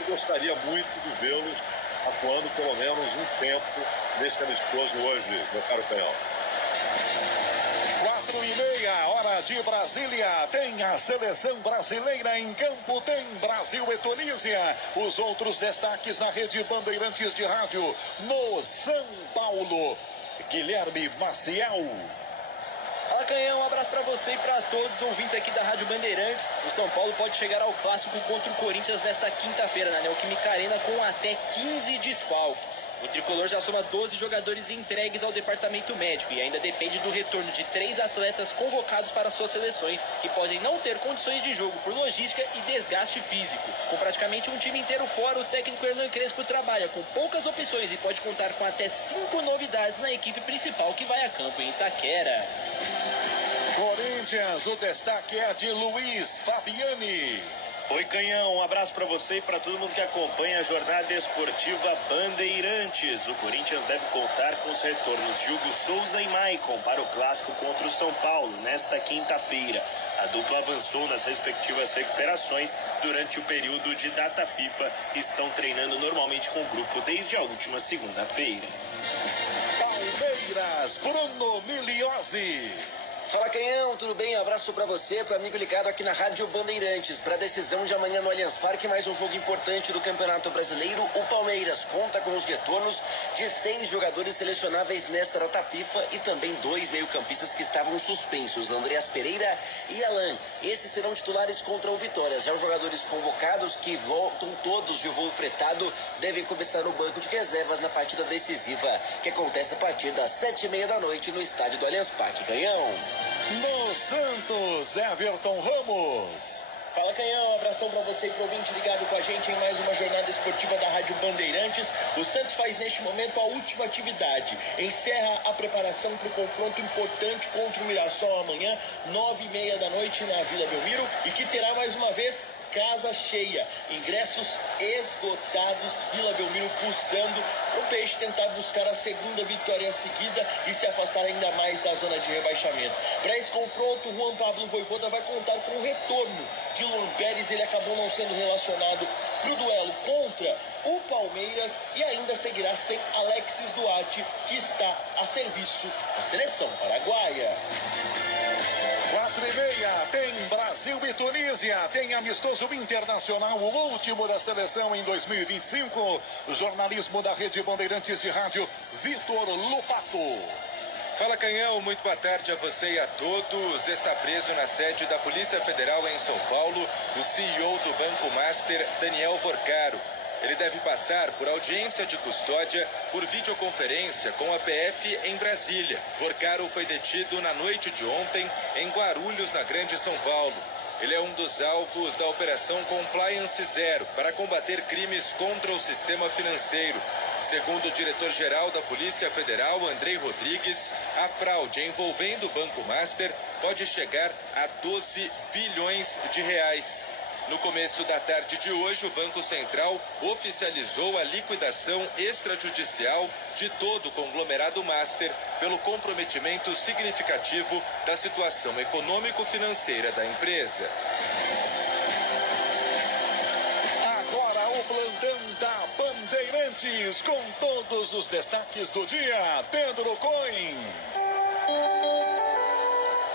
eu gostaria muito de vê-los atuando pelo menos um tempo nesse amistoso hoje, meu caro Canhão. 4:30, hora de Brasília. Tem a seleção brasileira em campo, tem Brasil e Tunísia. Os outros destaques na rede Bandeirantes de Rádio no São Paulo. Guilherme Maciel. Fala, Canhão, um abraço pra você e pra todos os ouvintes aqui da Rádio Bandeirantes. O São Paulo pode chegar ao clássico contra o Corinthians nesta quinta-feira, na Neoquímica Arena, com até 15 desfalques. O tricolor já soma 12 jogadores entregues ao departamento médico e ainda depende do retorno de 3 atletas convocados para suas seleções, que podem não ter condições de jogo por logística e desgaste físico. Com praticamente um time inteiro fora, o técnico Hernan Crespo trabalha com poucas opções e pode contar com até 5 novidades na equipe principal que vai a campo em Itaquera. Corinthians, o destaque é de Luiz Fabiani. Oi, Canhão, um abraço para você e para todo mundo que acompanha a jornada esportiva Bandeirantes. O Corinthians deve contar com os retornos de Hugo Souza e Maicon para o clássico contra o São Paulo nesta quinta-feira. A dupla avançou nas respectivas recuperações durante o período de data FIFA e estão treinando normalmente com o grupo desde a última segunda-feira. Palmeiras, Bruno Migliozzi. Fala, Canhão, tudo bem? Abraço pra você, pro amigo ligado aqui na Rádio Bandeirantes. Pra decisão de amanhã no Allianz Parque, mais um jogo importante do Campeonato Brasileiro. O Palmeiras conta com os retornos de 6 jogadores selecionáveis nesta data FIFA e também 2 meio-campistas que estavam suspensos, Andreas Pereira e Alan. Esses serão titulares contra o Vitória. Já os jogadores convocados, que voltam todos de voo fretado, devem começar no banco de reservas na partida decisiva, que acontece a partir das 7h30 da noite no estádio do Allianz Parque. Canhão. No Santos, Everton Ramos. Fala, Canhão, abração pra você e pro ouvinte ligado com a gente em mais uma jornada esportiva da Rádio Bandeirantes. O Santos faz neste momento a última atividade. Encerra a preparação para o confronto importante contra o Mirassol amanhã, 9h30 da noite na Vila Belmiro, e que terá mais uma vez casa cheia, ingressos esgotados, Vila Belmiro pulsando, o Peixe tentar buscar a segunda vitória seguida e se afastar ainda mais da zona de rebaixamento. Para esse confronto, o Juan Pablo Vojvoda vai contar com o retorno de Luan Pérez. Ele acabou não sendo relacionado para o duelo contra o Palmeiras e ainda seguirá sem Alexis Duarte, que está a serviço da seleção paraguaia. 4h30, tem Brasil e Tunísia, tem amistoso internacional, o último da seleção em 2025. O jornalismo da Rede Bandeirantes de Rádio, Vitor Lupato. Fala, Canhão, muito boa tarde a você e a todos. Está preso na sede da Polícia Federal em São Paulo o CEO do Banco Master, Daniel Vorcaro. Ele deve passar por audiência de custódia por videoconferência com a PF em Brasília. Vorcaro foi detido na noite de ontem em Guarulhos, na Grande São Paulo. Ele é um dos alvos da Operação Compliance Zero para combater crimes contra o sistema financeiro. Segundo o diretor-geral da Polícia Federal, Andrei Rodrigues, a fraude envolvendo o Banco Master pode chegar a 12 bilhões de reais. No começo da tarde de hoje, o Banco Central oficializou a liquidação extrajudicial de todo o conglomerado Master pelo comprometimento significativo da situação econômico-financeira da empresa. Agora o plantão da Bandeirantes com todos os destaques do dia. Pedro Coin.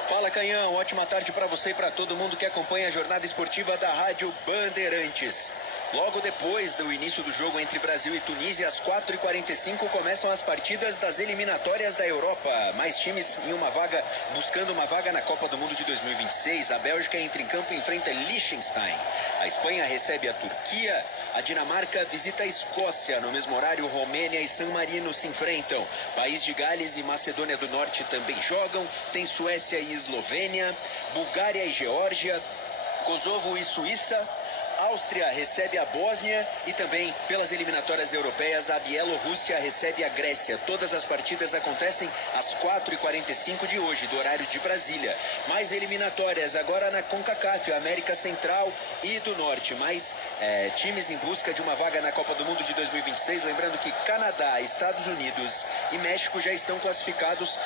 Fala, Canhão, ótima tarde para você e para todo mundo que acompanha a jornada esportiva da Rádio Bandeirantes. Logo depois do início do jogo entre Brasil e Tunísia, às 4h45, começam as partidas das eliminatórias da Europa. Mais times em uma vaga, buscando uma vaga na Copa do Mundo de 2026. A Bélgica entra em campo e enfrenta Liechtenstein. A Espanha recebe a Turquia. A Dinamarca visita a Escócia. No mesmo horário, Romênia e San Marino se enfrentam. País de Gales e Macedônia do Norte também jogam. Tem Suécia e Eslovênia, Bulgária e Geórgia, Kosovo e Suíça. Áustria recebe a Bósnia e também pelas eliminatórias europeias a Bielorrússia recebe a Grécia. Todas as partidas acontecem às 4h45 de hoje, do horário de Brasília. Mais eliminatórias agora na CONCACAF, América Central e do Norte. Mais times em busca de uma vaga na Copa do Mundo de 2026. Lembrando que Canadá, Estados Unidos e México já estão classificados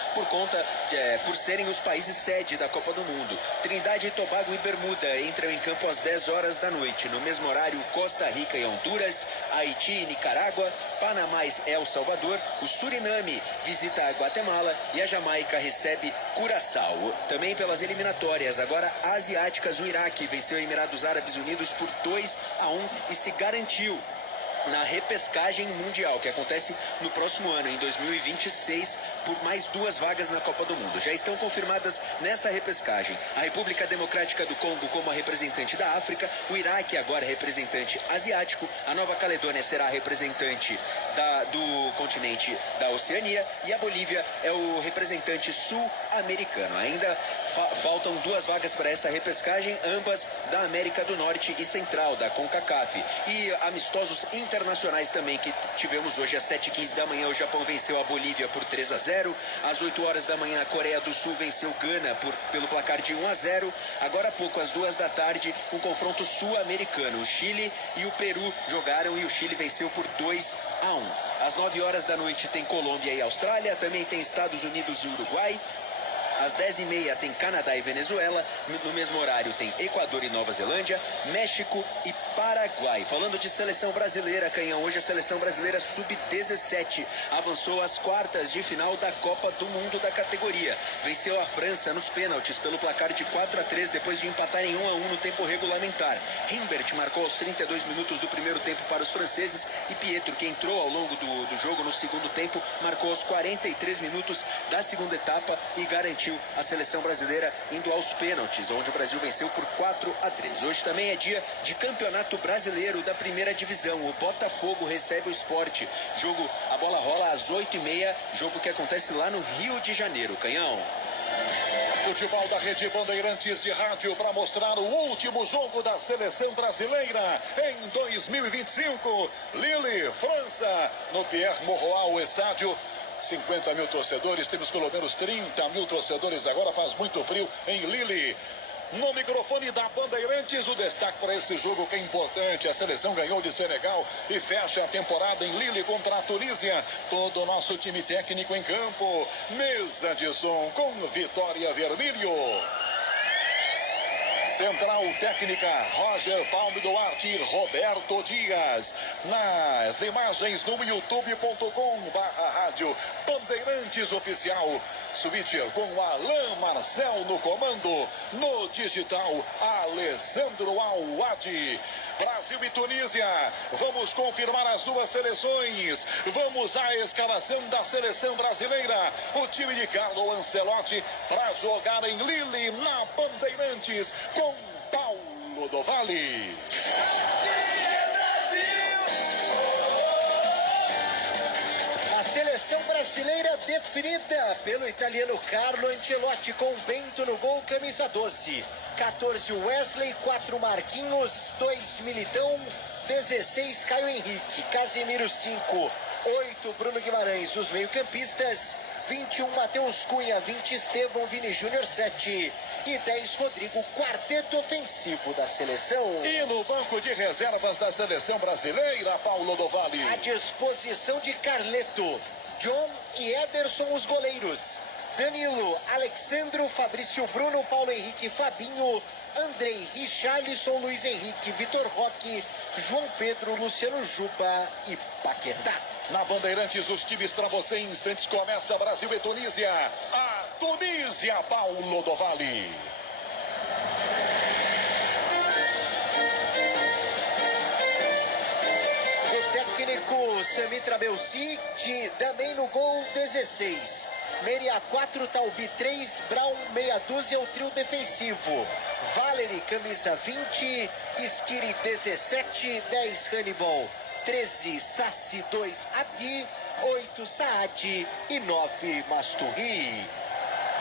por serem os países sede da Copa do Mundo. Trindade e Tobago e Bermuda entram em campo às 10 horas da noite. No mesmo horário, Costa Rica e Honduras, Haiti e Nicarágua, Panamá e El Salvador, o Suriname visita a Guatemala e a Jamaica recebe Curaçao. Também pelas eliminatórias, agora asiáticas, o Iraque venceu os Emirados Árabes Unidos por 2-1 e se garantiu na repescagem mundial, que acontece no próximo ano, em 2026, por mais 2 vagas na Copa do Mundo. Já estão confirmadas nessa repescagem a República Democrática do Congo como a representante da África, o Iraque agora representante asiático, a Nova Caledônia será a representante do continente da Oceania e a Bolívia é o representante sul-americano. Ainda faltam 2 vagas para essa repescagem, ambas da América do Norte e Central, da CONCACAF. E amistosos internacionais também que tivemos hoje às 7h15 da manhã. O Japão venceu a Bolívia por 3-0. Às 8 horas da manhã, a Coreia do Sul venceu Gana pelo placar de 1-0. Agora há pouco, às 2 da tarde, um confronto sul-americano. O Chile e o Peru jogaram e o Chile venceu por 2-1. Às 9 horas da noite tem Colômbia e Austrália. Também tem Estados Unidos e Uruguai. Às 10h30 tem Canadá e Venezuela. No mesmo horário tem Equador e Nova Zelândia, México e Paraguai. Falando de seleção brasileira, Canhão, hoje a seleção brasileira sub-17 avançou às quartas de final da Copa do Mundo da categoria. Venceu a França nos pênaltis pelo placar de 4-3 depois de empatar em 1-1 no tempo regulamentar. Himbert marcou aos 32 minutos do primeiro tempo para os franceses e Pietro, que entrou ao longo do jogo no segundo tempo, marcou aos 43 minutos da segunda etapa e garantiu a seleção brasileira indo aos pênaltis, onde o Brasil venceu por 4-3. Hoje também é dia de Campeonato Brasileiro da Primeira Divisão. O Botafogo recebe o Sport. A bola rola às 8h30, jogo que acontece lá no Rio de Janeiro. Canhão. Futebol da Rede Bandeirantes de Rádio para mostrar o último jogo da seleção brasileira em 2025. Lille, França, no Pierre Mauroy estádio. 50 mil torcedores, temos pelo menos 30 mil torcedores agora, faz muito frio em Lille. No microfone da Bandeirantes, o destaque para esse jogo que é importante. A seleção ganhou de Senegal e fecha a temporada em Lille contra a Tunísia. Todo o nosso time técnico em campo. Mesa de som com Vitória Vermelho. Central técnica, Roger Paulo Duarte e Roberto Dias. Nas imagens no youtube.com/rádio Bandeirantes Oficial. Switcher com Alain Marcel no comando. No digital, Alessandro Awadi. Brasil e Tunísia. Vamos confirmar as duas seleções. Vamos à escalação da seleção brasileira. O time de Carlo Ancelotti para jogar em Lille, na Bandeirantes, com Paulo do Vale. A seleção brasileira definida pelo italiano Carlo Ancelotti, com Bento no gol, camisa 12. 14 Wesley, 4 Marquinhos, 2 Militão, 16 Caio Henrique, Casemiro 5, 8 Bruno Guimarães, os meio-campistas, 21 Matheus Cunha, 20 Estevão, Vini Júnior 7 e 10 Rodrigo, quarteto ofensivo da seleção. E no banco de reservas da seleção brasileira, Paulo do Vale. À disposição de Carleto, John e Ederson, os goleiros. Danilo, Alexandro, Fabrício Bruno, Paulo Henrique, Fabinho, Andrei, Richarlison, Luiz Henrique, Vitor Roque, João Pedro, Luciano Juba e Paquetá. Na Bandeirantes, os times para você em instantes. Começa Brasil e Tunísia. A Tunísia, Paulo do Vale. O técnico Sami Trabelsi, também no gol 16. Meia 4, Taubi 3, Brown meia dúzia, o trio defensivo. Valery, camisa 20, Skiri 17, 10 Hannibal, 13 Sassi, 2 Abdi, 8 Saad e 9 Masturri.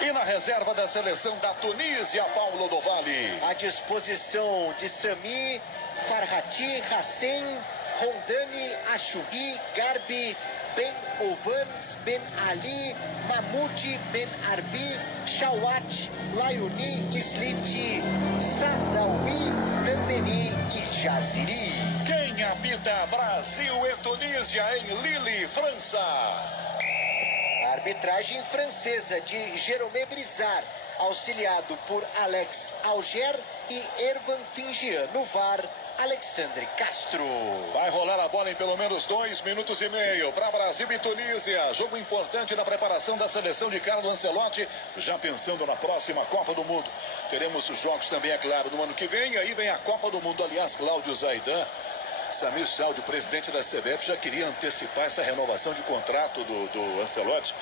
E na reserva da seleção da Tunísia, Paulo do Vale. À disposição de Sami, Farhati, Hassen, Rondani, Ashuri, Garbi, Ben Ovans, Ben Ali, Mahmoud, Ben Arbi, Shawat, Layuni, Islit, Sadawi, Dandeni e Jaziri. Quem apita Brasil e Tunísia em Lille, França? A arbitragem francesa de Jérôme Brizard, auxiliado por Alex Auger e Ervan Fingian. No VAR, Alexandre Castro. Vai rolar a bola em pelo menos 2 minutos e meio para Brasil e Tunísia. Jogo importante na preparação da seleção de Carlo Ancelotti, já pensando na próxima Copa do Mundo. Teremos jogos também, é claro, no ano que vem. E aí vem a Copa do Mundo. Aliás, Cláudio Zaidan, Samir Saldi, presidente da CBF, já queria antecipar essa renovação de contrato do Ancelotti,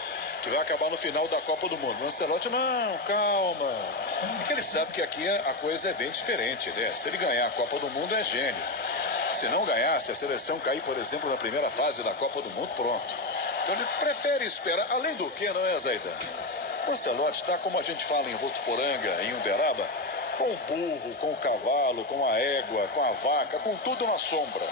que vai acabar no final da Copa do Mundo. O Ancelotti, não, calma. Porque ele sabe que aqui a coisa é bem diferente, né? Se ele ganhar a Copa do Mundo, é gênio. Se não ganhar, se a seleção cair, por exemplo, na primeira fase da Copa do Mundo, pronto. Então ele prefere esperar. Além do que, não é, Zaidan? O Ancelotti está, como a gente fala em Votuporanga, em Uberaba, com o burro, com o cavalo, com a égua, com a vaca, com tudo na sombra.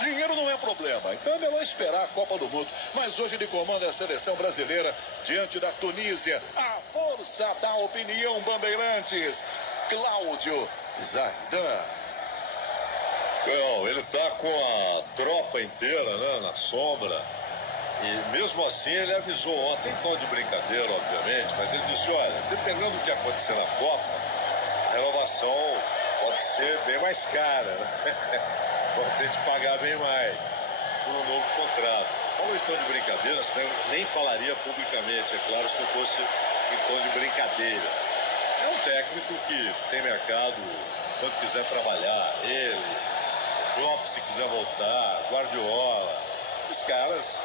Dinheiro não é problema, então é melhor esperar a Copa do Mundo. Mas hoje ele comanda a seleção brasileira diante da Tunísia. A força da opinião, Bandeirantes. Cláudio Zaidan. Não, ele tá com a tropa inteira, né, na sombra. E mesmo assim ele avisou ontem, em tom de brincadeira, obviamente, mas ele disse, olha, dependendo do que acontecer na Copa, a renovação pode ser bem mais cara, né? Vamos ter de pagar bem mais por um novo contrato. Falou em tom de brincadeira, nem falaria publicamente, é claro, se não fosse em tom de brincadeira. É um técnico que tem mercado, quando quiser trabalhar, ele, Klopp se quiser voltar, Guardiola, esses caras,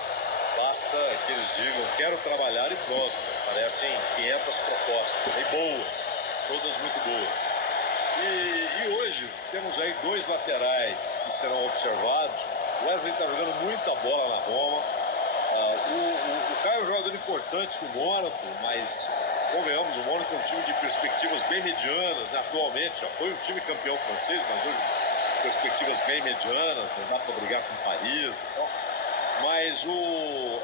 basta que eles digam, quero trabalhar e pronto. Parecem 500 propostas, e boas, todas muito boas. E hoje temos aí 2 laterais que serão observados. O Wesley está jogando muita bola na Roma. O Caio é um jogador importante no Mônaco, mas, convenhamos, o Mônaco é um time de perspectivas bem medianas, né? Atualmente já foi um time campeão francês, mas hoje perspectivas bem medianas, não dá para brigar com Paris e tal. Mas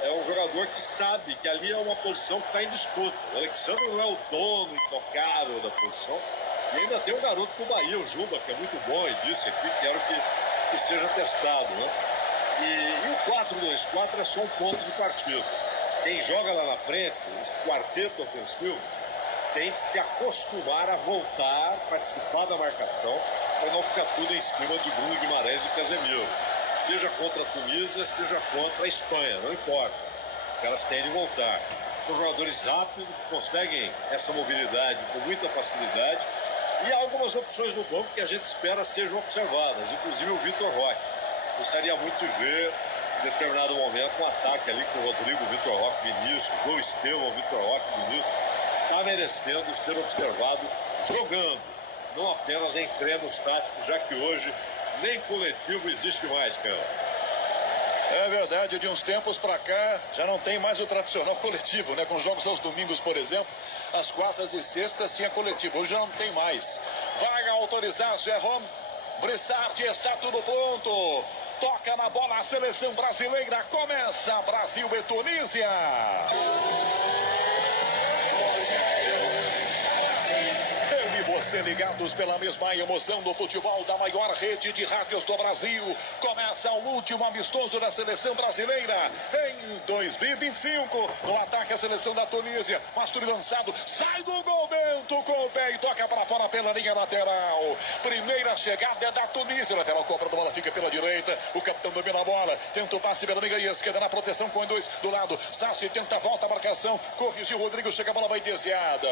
é um jogador que sabe que ali é uma posição que está em disputa. O Alexandre não é o dono intocável da posição. E ainda tem um garoto do Bahia, o Juba, que é muito bom, e disse aqui, quero que seja testado, né? E o 4-2-4 é só um ponto de partida. Quem joga lá na frente, esse quarteto ofensivo, tem que se acostumar a voltar, participar da marcação, para não ficar tudo em cima de Bruno Guimarães e Casemiro. Seja contra a Tunísia, seja contra a Espanha, não importa. Os caras têm de voltar. São jogadores rápidos, conseguem essa mobilidade com muita facilidade. E há algumas opções no banco que a gente espera sejam observadas, inclusive o Vitor Roque. Gostaria muito de ver, em determinado momento, um ataque ali com o Rodrigo, Vitor Roque, Vinícius, João Estevão, Vitor Roque, Vinícius. Está merecendo ser observado jogando, não apenas em treinos táticos, já que hoje nem coletivo existe mais, cara. É verdade, de uns tempos pra cá já não tem mais o tradicional coletivo, né? Com jogos aos domingos, por exemplo, às quartas e sextas tinha coletivo, hoje já não tem mais. Vai autorizar Jerome Brissard, está tudo pronto. Toca na bola a seleção brasileira, começa Brasil e Tunísia. Você ligados pela mesma emoção do futebol da maior rede de rádios do Brasil. Começa o último amistoso da seleção brasileira em 2025. No ataque a seleção da Tunísia. Mastro lançado, sai do gol, Bento com o pé e toca para fora pela linha lateral. Primeira chegada é da Tunísia. Lateral compra da bola, fica pela direita. O capitão domina a bola. Tenta o passe pela linha esquerda na proteção com dois do lado. Sassi tenta a volta, a marcação. Corrigiu Rodrigo, chega a bola, vai desviada.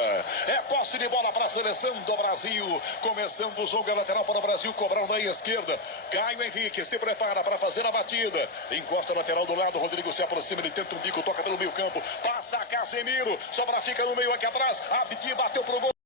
É posse de bola para a seleção do Brasil, começando o jogo, a lateral para o Brasil, cobrando na esquerda, Caio Henrique se prepara para fazer a batida, encosta a lateral do lado, Rodrigo se aproxima, ele tenta um bico, toca pelo meio campo, passa Casemiro, sobra, fica no meio aqui atrás, Abdi bateu pro gol.